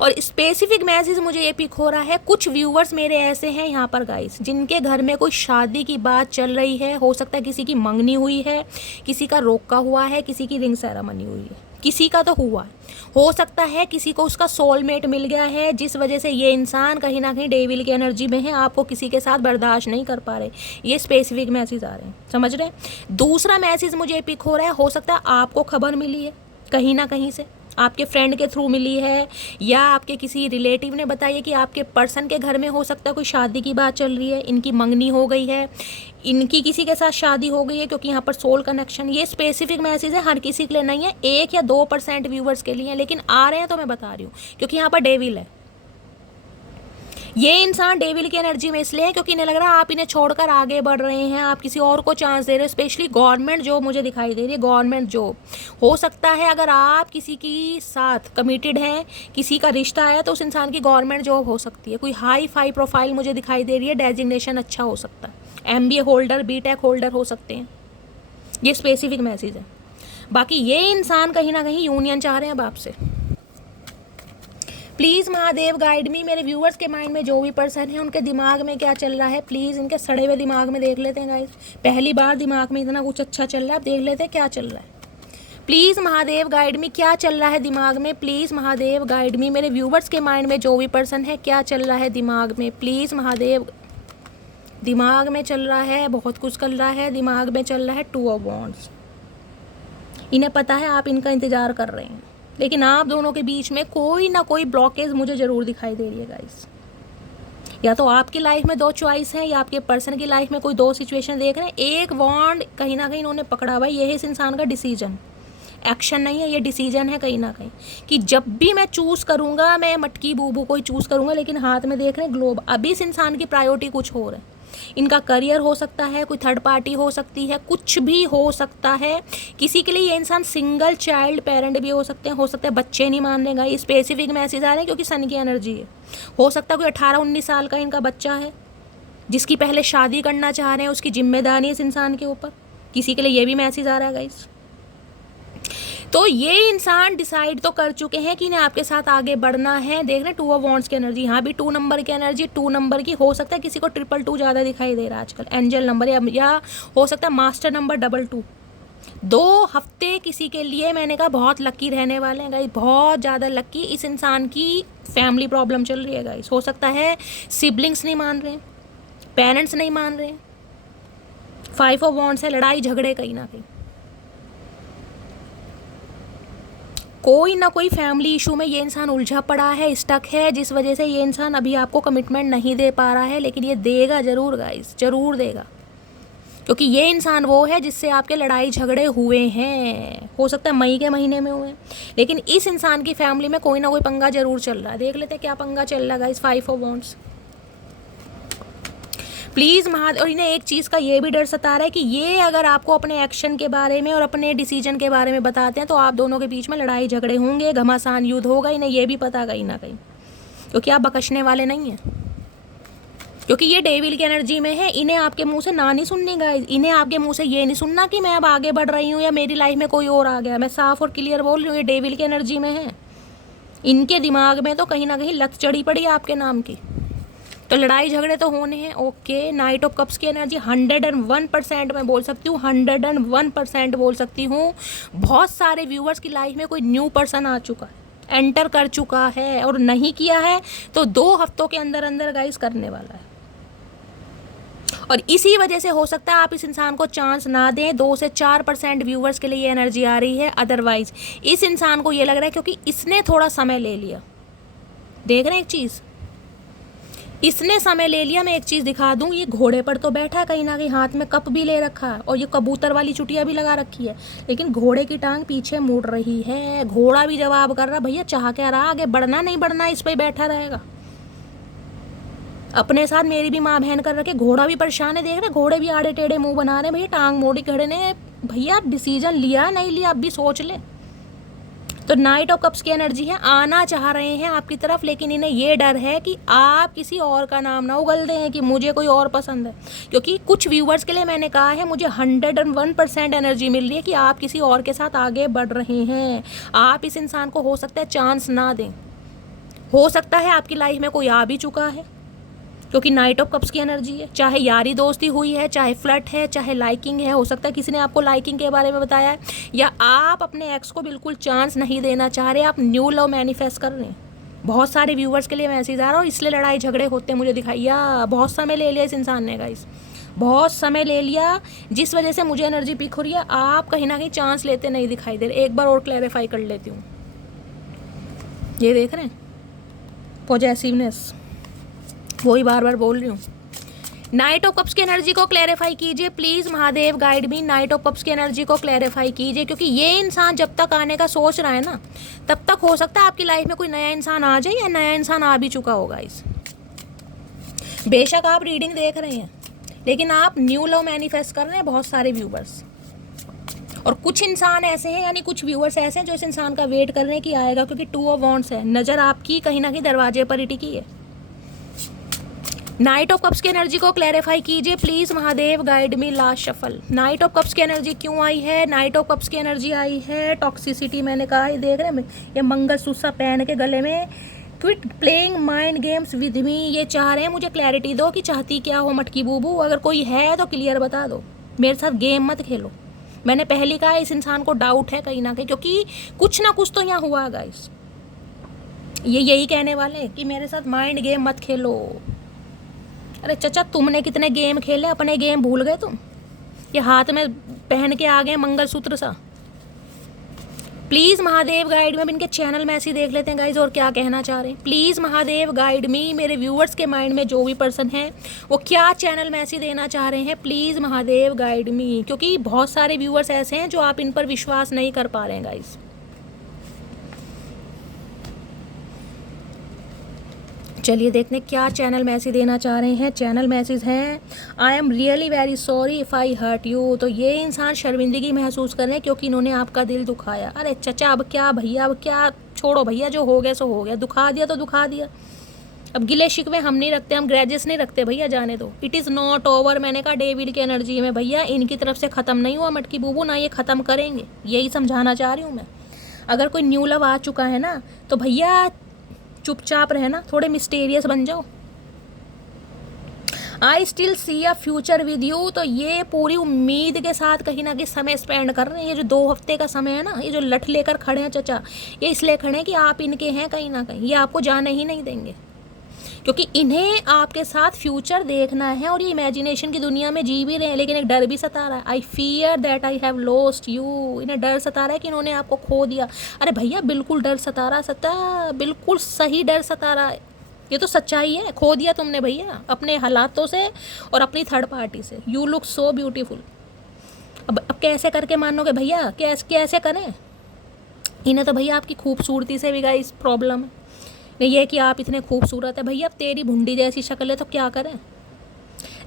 और स्पेसिफिक मैसेज मुझे ये पिक हो रहा है, कुछ व्यूवर्स मेरे ऐसे हैं यहाँ पर गाइस, जिनके घर में कोई शादी की बात चल रही है। हो सकता है किसी की मंगनी हुई है, किसी का रोका हुआ है, किसी की रिंग सेरेमनी हुई है, किसी का तो हुआ है। हो सकता है किसी को उसका सोलमेट मिल गया है, जिस वजह से ये इंसान कहीं ना कहीं डेविल की एनर्जी में है, आपको किसी के साथ बर्दाश्त नहीं कर पा रहे। ये स्पेसिफिक मैसेज आ रहे हैं, समझ रहे हैं। दूसरा मैसेज मुझे पिक हो रहा है, हो सकता है आपको खबर मिली है कहीं ना कहीं से, आपके फ्रेंड के थ्रू मिली है, या आपके किसी रिलेटिव ने बताया कि आपके पर्सन के घर में हो सकता है कोई शादी की बात चल रही है, इनकी मंगनी हो गई है, इनकी किसी के साथ शादी हो गई है, क्योंकि यहाँ पर सोल कनेक्शन। ये स्पेसिफिक मैसेज है, हर किसी के लिए नहीं है, 1 या 2% व्यूवर्स के लिए, लेकिन आ रहे हैं तो मैं बता रही हूँ, क्योंकि यहाँ पर डेविल है। ये इंसान डेविल की एनर्जी में इसलिए है क्योंकि इन्हें लग रहा है आप इन्हें छोड़कर आगे बढ़ रहे हैं, आप किसी और को चांस दे रहे हैं। स्पेशली गवर्नमेंट जॉब मुझे दिखाई दे रही है, गवर्नमेंट जॉब हो सकता है। अगर आप किसी की साथ कमिटेड हैं, किसी का रिश्ता है, तो उस इंसान की गवर्नमेंट जॉब हो सकती है। कोई हाई फाई प्रोफाइल मुझे दिखाई दे रही है, डेजिग्नेशन अच्छा हो सकता है, MBA होल्डर, BTech होल्डर हो सकते हैं। ये स्पेसिफिक मैसेज है। बाकी ये इंसान कहीं ना कहीं यूनियन चाह रहे हैं अब आपसे। Please Mahadev guide me. मेरे व्यूअर्स के माइंड में जो भी पर्सन है, उनके दिमाग में क्या चल रहा है, प्लीज़ इनके सड़े हुए दिमाग में देख लेते हैं गाइस। पहली बार दिमाग में इतना कुछ अच्छा चल रहा है, अब देख लेते हैं क्या चल रहा है। प्लीज़ महादेव गाइड मी, क्या चल रहा है दिमाग में, प्लीज़ महादेव गाइड मी। मेरे व्यूवर्स के माइंड में जो भी पर्सन है, क्या चल रहा है दिमाग में, प्लीज़ महादेव। दिमाग में चल रहा है, बहुत कुछ चल रहा है दिमाग में, चल रहा है 2 ऑफ वॉन्ड्स। इन्हें पता है आप इनका इंतज़ार कर रहे हैं, लेकिन आप दोनों के बीच में कोई ना कोई ब्लॉकेज मुझे ज़रूर दिखाई दे रही है गाइस। या तो आपकी लाइफ में दो चॉइस है, या आपके पर्सन की लाइफ में कोई दो सिचुएशन देख रहे हैं। एक वॉन्ड कहीं ना कहीं इन्होंने पकड़ा हुआ है, ये है इस इंसान का डिसीजन, एक्शन नहीं है, ये डिसीजन है कहीं ना कहीं कि जब भी मैं चूज़ करूँगा, मैं मटकी बूबू को ही चूज़ करूँगा। लेकिन हाथ में देख रहे हैं ग्लोब। अभी इस इंसान की प्रायोरिटी कुछ और है। इनका करियर हो सकता है, कोई थर्ड पार्टी हो सकती है, कुछ भी हो सकता है। किसी के लिए ये इंसान सिंगल चाइल्ड पेरेंट भी हो सकते हैं, हो सकता है बच्चे नहीं मान लेगा। ये स्पेसिफिक मैसेज आ रहे हैं क्योंकि सन की एनर्जी है। हो सकता है कोई 18-19 साल का इनका बच्चा है जिसकी पहले शादी करना चाह रहे हैं, उसकी जिम्मेदारी है इस इंसान के ऊपर। किसी के लिए ये भी मैसेज आ रहा है गाइस। तो ये इंसान डिसाइड तो कर चुके हैं कि इन्हें आपके साथ आगे बढ़ना है। देख रहे हैं 2 ऑफ वॉन्ड्स की एनर्जी, यहाँ भी 2 नंबर की एनर्जी, 2 नंबर की। हो सकता है किसी को 222 ज़्यादा दिखाई दे रहा है आजकल, एंजल नंबर, या हो सकता है मास्टर नंबर 22। 2 हफ्ते किसी के लिए मैंने कहा बहुत लकी रहने वाले हैं गाइस, बहुत ज़्यादा लकी। इस इंसान की फैमिली प्रॉब्लम चल रही है गाइस। हो सकता है सिबलिंग्स नहीं मान रहे, पेरेंट्स नहीं मान रहे। 5 ऑफ वॉन्ड्स है, लड़ाई झगड़े कहीं ना कहीं। कोई ना कोई फैमिली इशू में ये इंसान उलझा पड़ा है, स्टक है, जिस वजह से ये इंसान अभी आपको कमिटमेंट नहीं दे पा रहा है। लेकिन ये देगा ज़रूर गाइस, ज़रूर देगा, क्योंकि ये इंसान वो है जिससे आपके लड़ाई झगड़े हुए हैं। हो सकता है मई के महीने में हुए, लेकिन इस इंसान की फैमिली में कोई ना कोई पंगा ज़रूर चल रहा है। देख लेते हैं क्या पंगा चल रहा है guys. 5 of wands please Mahadev. और इन्हें एक चीज़ का ये भी डर सता रहा है कि ये अगर आपको अपने एक्शन के बारे में और अपने डिसीजन के बारे में बताते हैं तो आप दोनों के बीच में लड़ाई झगड़े होंगे, घमासान युद्ध होगा। इन्हें ये भी पता कहीं ना कहीं, क्योंकि आप बकशने वाले नहीं हैं, क्योंकि ये डेविल की एनर्जी में है। इन्हें आपके मुंह से ना नहीं सुननी गाइस। इन्हें आपके मुंह से ये नहीं सुनना कि मैं अब आगे बढ़ रही हूँ या मेरी लाइफ में कोई और आ गया। मैं साफ और क्लियर बोल रही हूँ, ये डेविल की एनर्जी में है। इनके दिमाग में तो कहीं ना कहीं लत चढ़ी पड़ी है आपके नाम की। तो लड़ाई झगड़े तो होने हैं। ओके, नाइट ऑफ कप्स की एनर्जी 101% मैं बोल सकती हूँ, 101% बोल सकती हूँ। बहुत सारे व्यूअर्स की लाइफ में कोई न्यू पर्सन आ चुका है, एंटर कर चुका है, और नहीं किया है तो 2 हफ्तों के अंदर अंदर गाइस करने वाला है। और इसी वजह से हो सकता है आप इस इंसान को चांस ना दें। 2 से 4% व्यूअर्स के लिए ये एनर्जी आ रही है। अदरवाइज इस इंसान को ये लग रहा है क्योंकि इसने थोड़ा समय ले लिया। देख रहे हैं एक चीज़, इसने समय ले लिया। मैं एक चीज़ दिखा दूं, ये घोड़े पर तो बैठा है कहीं ना कहीं, हाथ में कप भी ले रखा है और ये कबूतर वाली चुटिया भी लगा रखी है, लेकिन घोड़े की टांग पीछे मुड़ रही है। घोड़ा भी जवाब कर रहा, भैया चाह क्या रहा, आगे बढ़ना नहीं बढ़ना, इस पर बैठा रहेगा। अपने साथ मेरी भी माँ बहन कर रखे, घोड़ा भी परेशान है। देख रहे घोड़े भी आड़े टेढ़े मुंह बना रहे, भैया टांग मोड़ी खड़े ने। भैया डिसीजन लिया नहीं लिया अब भी सोच ले। तो नाइट ऑफ कप्स की एनर्जी है, आना चाह रहे हैं आपकी तरफ, लेकिन इन्हें ये डर है कि आप किसी और का नाम ना उगल दें कि मुझे कोई और पसंद है। क्योंकि कुछ व्यूवर्स के लिए मैंने कहा है, मुझे 101% एनर्जी मिल रही है कि आप किसी और के साथ आगे बढ़ रहे हैं। आप इस इंसान को हो सकता है चांस ना दें। हो सकता है आपकी लाइफ में कोई आ भी चुका है, क्योंकि नाइट ऑफ कप्स की एनर्जी है। चाहे यारी दोस्ती हुई है, चाहे फ्लर्ट है, चाहे लाइकिंग है। हो सकता है किसी ने आपको लाइकिंग के बारे में बताया है, या आप अपने एक्स को बिल्कुल चांस नहीं देना चाह रहे, आप न्यू लव मैनिफेस्ट कर रहे हैं। बहुत सारे व्यूवर्स के लिए मैसेज आ रहा है और इसलिए लड़ाई झगड़े होते हैं मुझे दिखाइया। बहुत समय ले लिया इस इंसान ने गाइस, बहुत समय ले लिया, जिस वजह से मुझे एनर्जी पिक हो रही है। आप कहीं ना कहीं चांस लेते नहीं दिखाई दे रहे। एक बार और क्लैरिफाई कर लेती हूँ। ये देख रहे हैं पॉजेसिवनेस, वही बार बार बोल रही हूँ। नाइट ऑफ कप्स की एनर्जी को क्लैरिफाई कीजिए please, Mahadev guide me. Night of cups की एनर्जी को क्लैरिफाई कीजिए, क्योंकि ये इंसान जब तक आने का सोच रहा है ना, तब तक हो सकता है आपकी लाइफ में कोई नया इंसान आ जाए, या नया इंसान आ भी चुका होगा। इस बेशक आप रीडिंग देख रहे हैं, लेकिन आप न्यू लव मैनिफेस्ट कर रहे हैं बहुत सारे व्यूवर्स। और कुछ इंसान ऐसे हैं, यानी कुछ व्यूवर्स ऐसे हैं जो इस इंसान का वेट कर रहे हैं कि आएगा, क्योंकि 2 ऑफ वॉन्ड्स है। नज़र आपकी कहीं ना कहीं दरवाजे पर ही टिकी है। नाइट ऑफ कप्स की एनर्जी को क्लैरिफाई कीजिए please, Mahadev guide me. Last shuffle. Night of cups की एनर्जी क्यों आई है? नाइट ऑफ कप्स की एनर्जी आई है टॉक्सिसिटी। मैंने कहा, ये देख रहे हैं ये मंगलसूत्र पहन के गले में, quit playing mind games with me. ये चाह रहे हैं मुझे क्लैरिटी दो कि चाहती क्या हो मटकी बूबू। अगर कोई है तो क्लियर बता दो, मेरे साथ गेम मत खेलो। मैंने पहले कहा इस इंसान को डाउट है कहीं ना कहीं, क्योंकि कुछ ना कुछ तो यहाँ हुआ है गाइस। ये यही कहने वाले हैं कि मेरे साथ माइंड गेम मत खेलो। अरे चचा, तुमने कितने गेम खेले, अपने गेम भूल गए तुम? ये हाथ में पहन के आ गए मंगलसूत्र सा। प्लीज़ महादेव गाइड में, अब इनके चैनल मैसेज देख लेते हैं गाइज और क्या कहना चाह रहे हैं। प्लीज़ महादेव गाइड मी, मेरे व्यूअर्स के माइंड में जो भी पर्सन है वो क्या चैनल मैसेज देना चाह रहे हैं। प्लीज़ महादेव गाइड मी, क्योंकि बहुत सारे व्यूअर्स ऐसे हैं जो आप इन पर विश्वास नहीं कर पा रहे हैं गाइज। चलिए देखते हैं क्या चैनल मैसेज देना चाह रहे हैं। चैनल मैसेज हैं, I am really very sorry if I hurt you. तो ये इंसान शर्मिंदगी महसूस कर रहे हैं क्योंकि इन्होंने आपका दिल दुखाया। अरे चचा अब क्या भैया, अब क्या, छोड़ो भैया, जो हो गया सो हो गया, दुखा दिया तो दुखा दिया। अब गिले शिकवे हम नहीं रखते, हम ग्रजेस नहीं रखते भैया, जाने दो। It is not over. मैंने कहा डेविड की एनर्जी में भैया इनकी तरफ से ख़त्म नहीं हुआ मटकी बूबू, ना ये ख़त्म करेंगे, यही समझाना चाह रही हूँ मैं। अगर कोई न्यू लव आ चुका है ना तो भैया चुपचाप रहना, थोड़े मिस्टीरियस बन जाओ। I still see a future with you. तो ये पूरी उम्मीद के साथ कहीं ना कहीं समय स्पेंड कर रहे हैं। ये जो 2 हफ्ते का समय है ना, ये जो लठ लेकर खड़े हैं चचा, ये इसलिए खड़े हैं कि आप इनके हैं कहीं ना कहीं, ये आपको जाने ही नहीं देंगे, क्योंकि इन्हें आपके साथ फ्यूचर देखना है और ये इमेजिनेशन की दुनिया में जी भी रहे हैं। लेकिन एक डर भी सता रहा है, I fear that I have lost you. इन्हें डर सता रहा है कि इन्होंने आपको खो दिया। अरे भैया बिल्कुल डर सता रहा, सता बिल्कुल सही डर सता रहा है, ये तो सच्चाई है। खो दिया तुमने भैया अपने हालातों से और अपनी थर्ड पार्टी से। You look so beautiful. अब कैसे करके मानोगे भैया, कैसे करें? इन्हें तो भैया आपकी खूबसूरती से भी गाइस प्रॉब्लम है, नहीं ये कि आप इतने खूबसूरत है भैया, अब तेरी भुंडी जैसी शक्ल है तो क्या करें।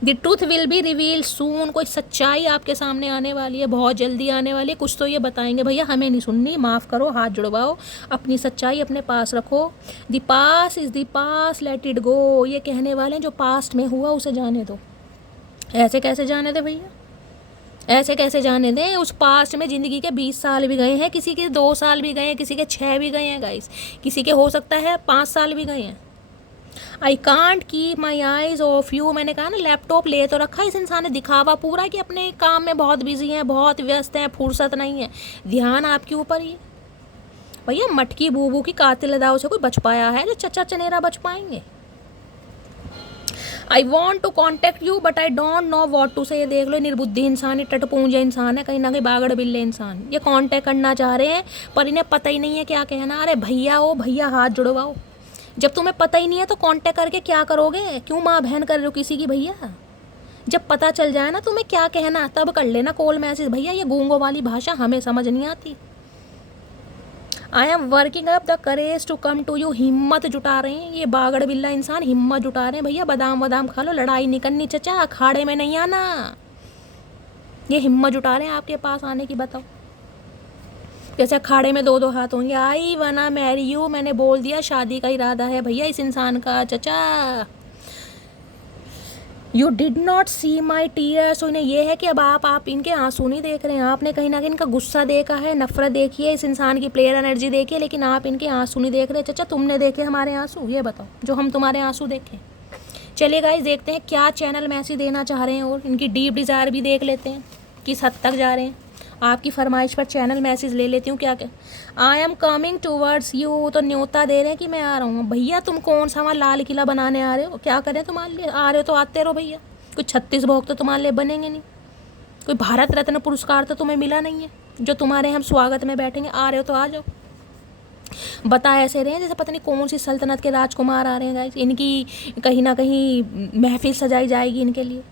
The truth will be reveal soon. कोई सच्चाई आपके सामने आने वाली है, बहुत जल्दी आने वाली है। कुछ तो ये बताएंगे भैया, हमें नहीं सुननी, माफ़ करो, हाथ जुड़वाओ, अपनी सच्चाई अपने पास रखो। The pass is the pass, let it go. ये कहने वाले हैं जो पास्ट में हुआ उसे जाने दो। ऐसे कैसे जाने दे भैया, ऐसे कैसे जाने दें? उस पास्ट में ज़िंदगी के 20 साल भी गए हैं, किसी के 2 साल भी गए हैं, किसी के 6 भी गए हैं गाइस, किसी के हो सकता है 5 साल भी गए हैं। I can't keep my eyes of you. मैंने कहा ना, लैपटॉप ले तो रखा इस इंसान ने, दिखावा पूरा कि अपने काम में बहुत बिजी हैं, बहुत व्यस्त हैं, फुर्सत नहीं है, ध्यान आपके ऊपर ही। भैया मटकी बूबू की कातिल अदाओं से कोई बच पाया है जो चचा चनेरा बच पाएंगे? I want to contact you but I don't know what to say. ये देख लो, निर्बुद्धि इंसान है, टटपूंजा इंसान है, कहीं ना कहीं बागड़ बिल्ले इंसान। ये कॉन्टेक्ट करना चाह रहे हैं पर इन्हें पता ही नहीं है क्या कहना। अरे भैया ओ भैया, हाथ जुड़वाओ। जब तुम्हें पता ही नहीं है तो कॉन्टेक्ट करके क्या करोगे? क्यों माँ बहन कर रहे हो किसी की भैया? जब पता चल जाए ना तुम्हें क्या कहना, तब कर लेना कॉल मैसेज। भैया ये गूंगों वाली भाषा हमें समझ नहीं आती। I am working up the courage to come to you. हिम्मत जुटा रहे हैं ये बागड़ बिल्ला इंसान, हिम्मत जुटा रहे हैं भैया। बादाम बादाम खा लो, लड़ाई नहीं करनी चचा, अखाड़े में नहीं आना। ये हिम्मत जुटा रहे हैं आपके पास आने की। बताओ, जैसे अखाड़े में 2-2 हाथ होंगे। आई वना मैरी यू। मैंने बोल दिया शादी का इरादा है भैया इस इंसान का चचा। You did not see my tears. इन्हें यह है कि अब आप इनके आंसू नहीं देख रहे हैं, आपने कहीं ना कहीं इनका गुस्सा देखा है, नफरत देखी है, इस इंसान की प्लेयर एनर्जी देखी है, लेकिन आप इनके आंसू नहीं देख रहे। चचा तुमने देखे हमारे आंसू? ये बताओ जो हम तुम्हारे आंसू देखें। चलिए गाइस देखते हैं क्या चैनल मैसेज देना चाह रहे हैं और इनकी डीप डिज़ायर भी देख लेते हैं किस हद तक जा रहे हैं। आपकी फरमाइश पर चैनल मैसेज ले लेती हूँ। क्या I am coming towards you. तो न्योता दे रहे हैं कि मैं आ रहा हूँ। भैया तुम कौन सा वहाँ लाल किला बनाने आ रहे हो? क्या करें तुम्हारे लिए? आ रहे हो तो आते रहो भैया, कोई 36 भोग तो तुम्हारे लिए बनेंगे नहीं, कोई भारत रत्न पुरस्कार तो तुम्हें मिला नहीं है जो तुम्हारे हम स्वागत में बैठेंगे। आ रहे हो तो आ जाओ। बता ऐसे रहे हैं जैसे पता नहीं कौन सी सल्तनत के राजकुमार आ रहे हैं गाइस। इनकी कहीं ना कहीं महफिल सजाई जाएगी इनके लिए।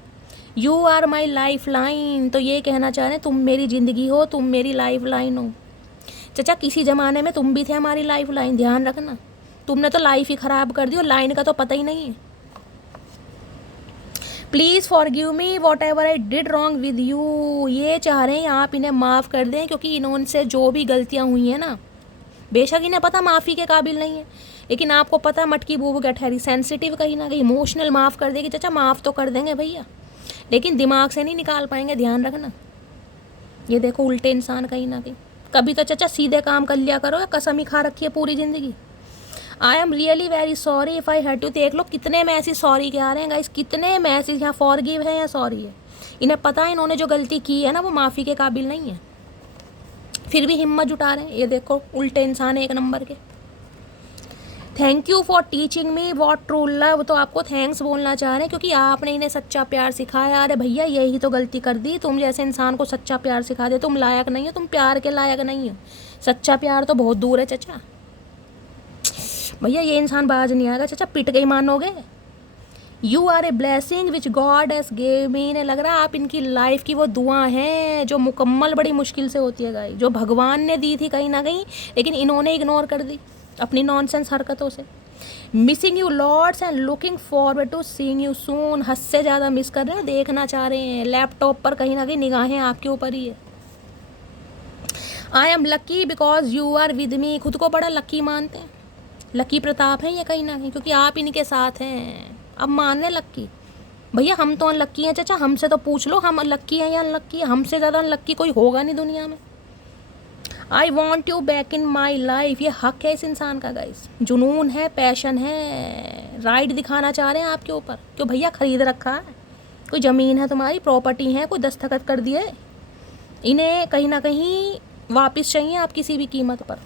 You are my lifeline. तो ये कहना चाह रहे हैं तुम मेरी ज़िंदगी हो, तुम मेरी लाइफ लाइन हो। चचा किसी ज़माने में तुम भी थे हमारी लाइफ लाइन, ध्यान रखना। तुमने तो लाइफ ही ख़राब कर दी और लाइन का तो पता ही नहीं है। Please forgive me what ever I did wrong with you. ये चाह रहे हैं आप इन्हें माफ़ कर दें क्योंकि इन्होंने जो भी गलतियाँ हुई हैं ना, बेशक इन्हें पता माफ़ी के काबिल नहीं है, लेकिन आपको पता मटकी बूबू क्या ठहरी, सेंसिटिव कहीं ना कहीं, इमोशनल। माफ़ कर देगी चचा, माफ़ तो कर देंगे भैया, लेकिन दिमाग से नहीं निकाल पाएंगे, ध्यान रखना। ये देखो उल्टे इंसान कहीं ना कहीं। कभी तो चचा सीधे काम कर लिया करो, या कसम ही खा रखी है पूरी ज़िंदगी। I am really very sorry if I hurt you. देख लो कितने मैसेज सॉरी के आ रहे हैं गाइस, कितने मैसेज। यहाँ फॉरगिव है या सॉरी है? इन्हें पता है इन्होंने जो गलती की है ना वो माफ़ी के काबिल नहीं है, फिर भी हिम्मत जुटा रहे हैं। ये देखो उल्टे इंसान एक नंबर के। Thank you for teaching me what true love. तो आपको थैंक्स बोलना चाह रहे हैं क्योंकि आपने इन्हें सच्चा प्यार सिखाया। अरे भैया यही तो गलती कर दी, तुम जैसे इंसान को सच्चा प्यार सिखा दे। तुम लायक नहीं हो, तुम प्यार के लायक नहीं हो। सच्चा प्यार तो बहुत दूर है चाचा। भैया ये इंसान बाज नहीं आएगा चाचा, पिट गई मानोगे। You are a blessing which God has gave me. ने लग रहा है आप इनकी लाइफ की वो दुआ हैं जो मुकम्मल बड़ी मुश्किल से होती है गाइस, जो भगवान ने दी थी कहीं ना कहीं, लेकिन इन्होंने इग्नोर कर दी अपनी नॉनसेंस हरकतों से। Missing you lots and looking forward to seeing you soon. हद से ज़्यादा मिस कर रहे हैं, देखना चाह रहे हैं। लैपटॉप पर कहीं ना कहीं निगाहें आपके ऊपर ही है। I am lucky because you are with me. खुद को बड़ा लकी मानते हैं, लकी प्रताप हैं ये कहीं ना कहीं, क्योंकि आप इनके साथ हैं। अब मान रहे लक्की। भैया हम तो अनलक्की हैं चाचा, हमसे तो पूछ लो हम लक्की हैं या अनलक्की हैं। हमसे ज़्यादा अनलक्की कोई होगा नहीं दुनिया में। I want you back in my life. ये हक है इस इंसान का गाइस, जुनून है, पैशन है, राइट दिखाना चाह रहे हैं आपके ऊपर। क्यों भैया खरीद रखा है, कोई ज़मीन है तुम्हारी, प्रॉपर्टी है, कोई दस्तखत कर दिए। इन्हें कहीं ना कहीं वापस चाहिए आप किसी भी कीमत पर।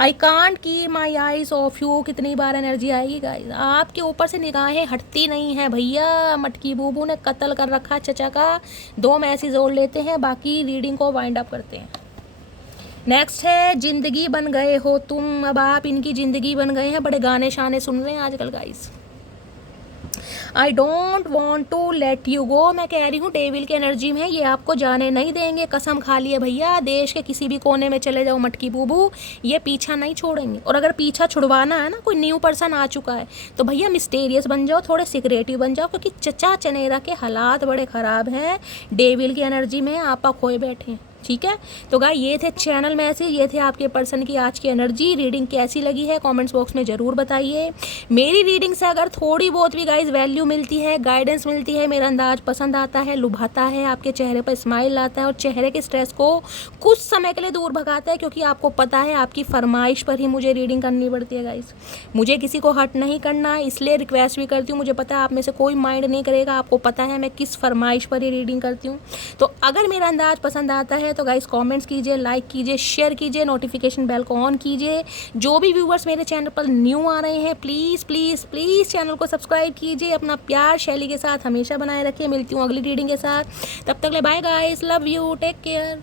I can't keep my eyes of you. कितनी बार एनर्जी आएगी गाइस, आपके ऊपर से निगाहें हटती नहीं है भैया। मटकी बूबू ने कत्ल कर रखा चचा का। 2 मैसेज जोड़ लेते हैं, बाकी रीडिंग को वाइंड अप करते हैं। नेक्स्ट है जिंदगी बन गए हो तुम। अब आप इनकी ज़िंदगी बन गए हैं। बड़े गाने शाने सुन रहे हैं आजकल guys. I don't want to let you go. मैं कह रही हूँ डेविल की एनर्जी में ये आपको जाने नहीं देंगे। कसम खा लिए भैया, देश के किसी भी कोने में चले जाओ मटकी बूबू, ये पीछा नहीं छोड़ेंगे। और अगर पीछा छुड़वाना है ना, कोई न्यू पर्सन आ चुका है, तो भैया मिस्टेरियस बन जाओ, थोड़े सिक्रेटिव बन जाओ, क्योंकि चचा चनेरा के हालात बड़े ख़राब हैं। डेविल की एनर्जी में आपा खोए बैठे हैं। ठीक है, तो गाइस ये थे चैनल मैसेज, ये थे आपके पर्सन की आज की एनर्जी। रीडिंग कैसी लगी है कमेंट्स बॉक्स में ज़रूर बताइए। मेरी रीडिंग से अगर थोड़ी बहुत भी गाइस वैल्यू मिलती है, गाइडेंस मिलती है, मेरा अंदाज पसंद आता है, लुभाता है, आपके चेहरे पर स्माइल आता है और चेहरे के स्ट्रेस को कुछ समय के लिए दूर भगाता है, क्योंकि आपको पता है आपकी फरमाइश पर ही मुझे रीडिंग करनी पड़ती है गाइस। मुझे किसी को हर्ट नहीं करना, इसलिए रिक्वेस्ट भी करती हूँ। मुझे पता है आप में से कोई माइंड नहीं करेगा, आपको पता है मैं किस फरमाइश पर ही रीडिंग करती हूँ। तो अगर मेरा अंदाज पसंद आता है तो गाइस कमेंट्स कीजिए, लाइक कीजिए, शेयर कीजिए, नोटिफिकेशन बेल को ऑन कीजिए। जो भी व्यूवर्स मेरे चैनल पर न्यू आ रहे हैं, प्लीज़ प्लीज़ प्लीज़ चैनल को सब्सक्राइब कीजिए। अपना प्यार शैली के साथ हमेशा बनाए रखिए। मिलती हूँ अगली रीडिंग के साथ, तब तक ले bye guys, love you, take care.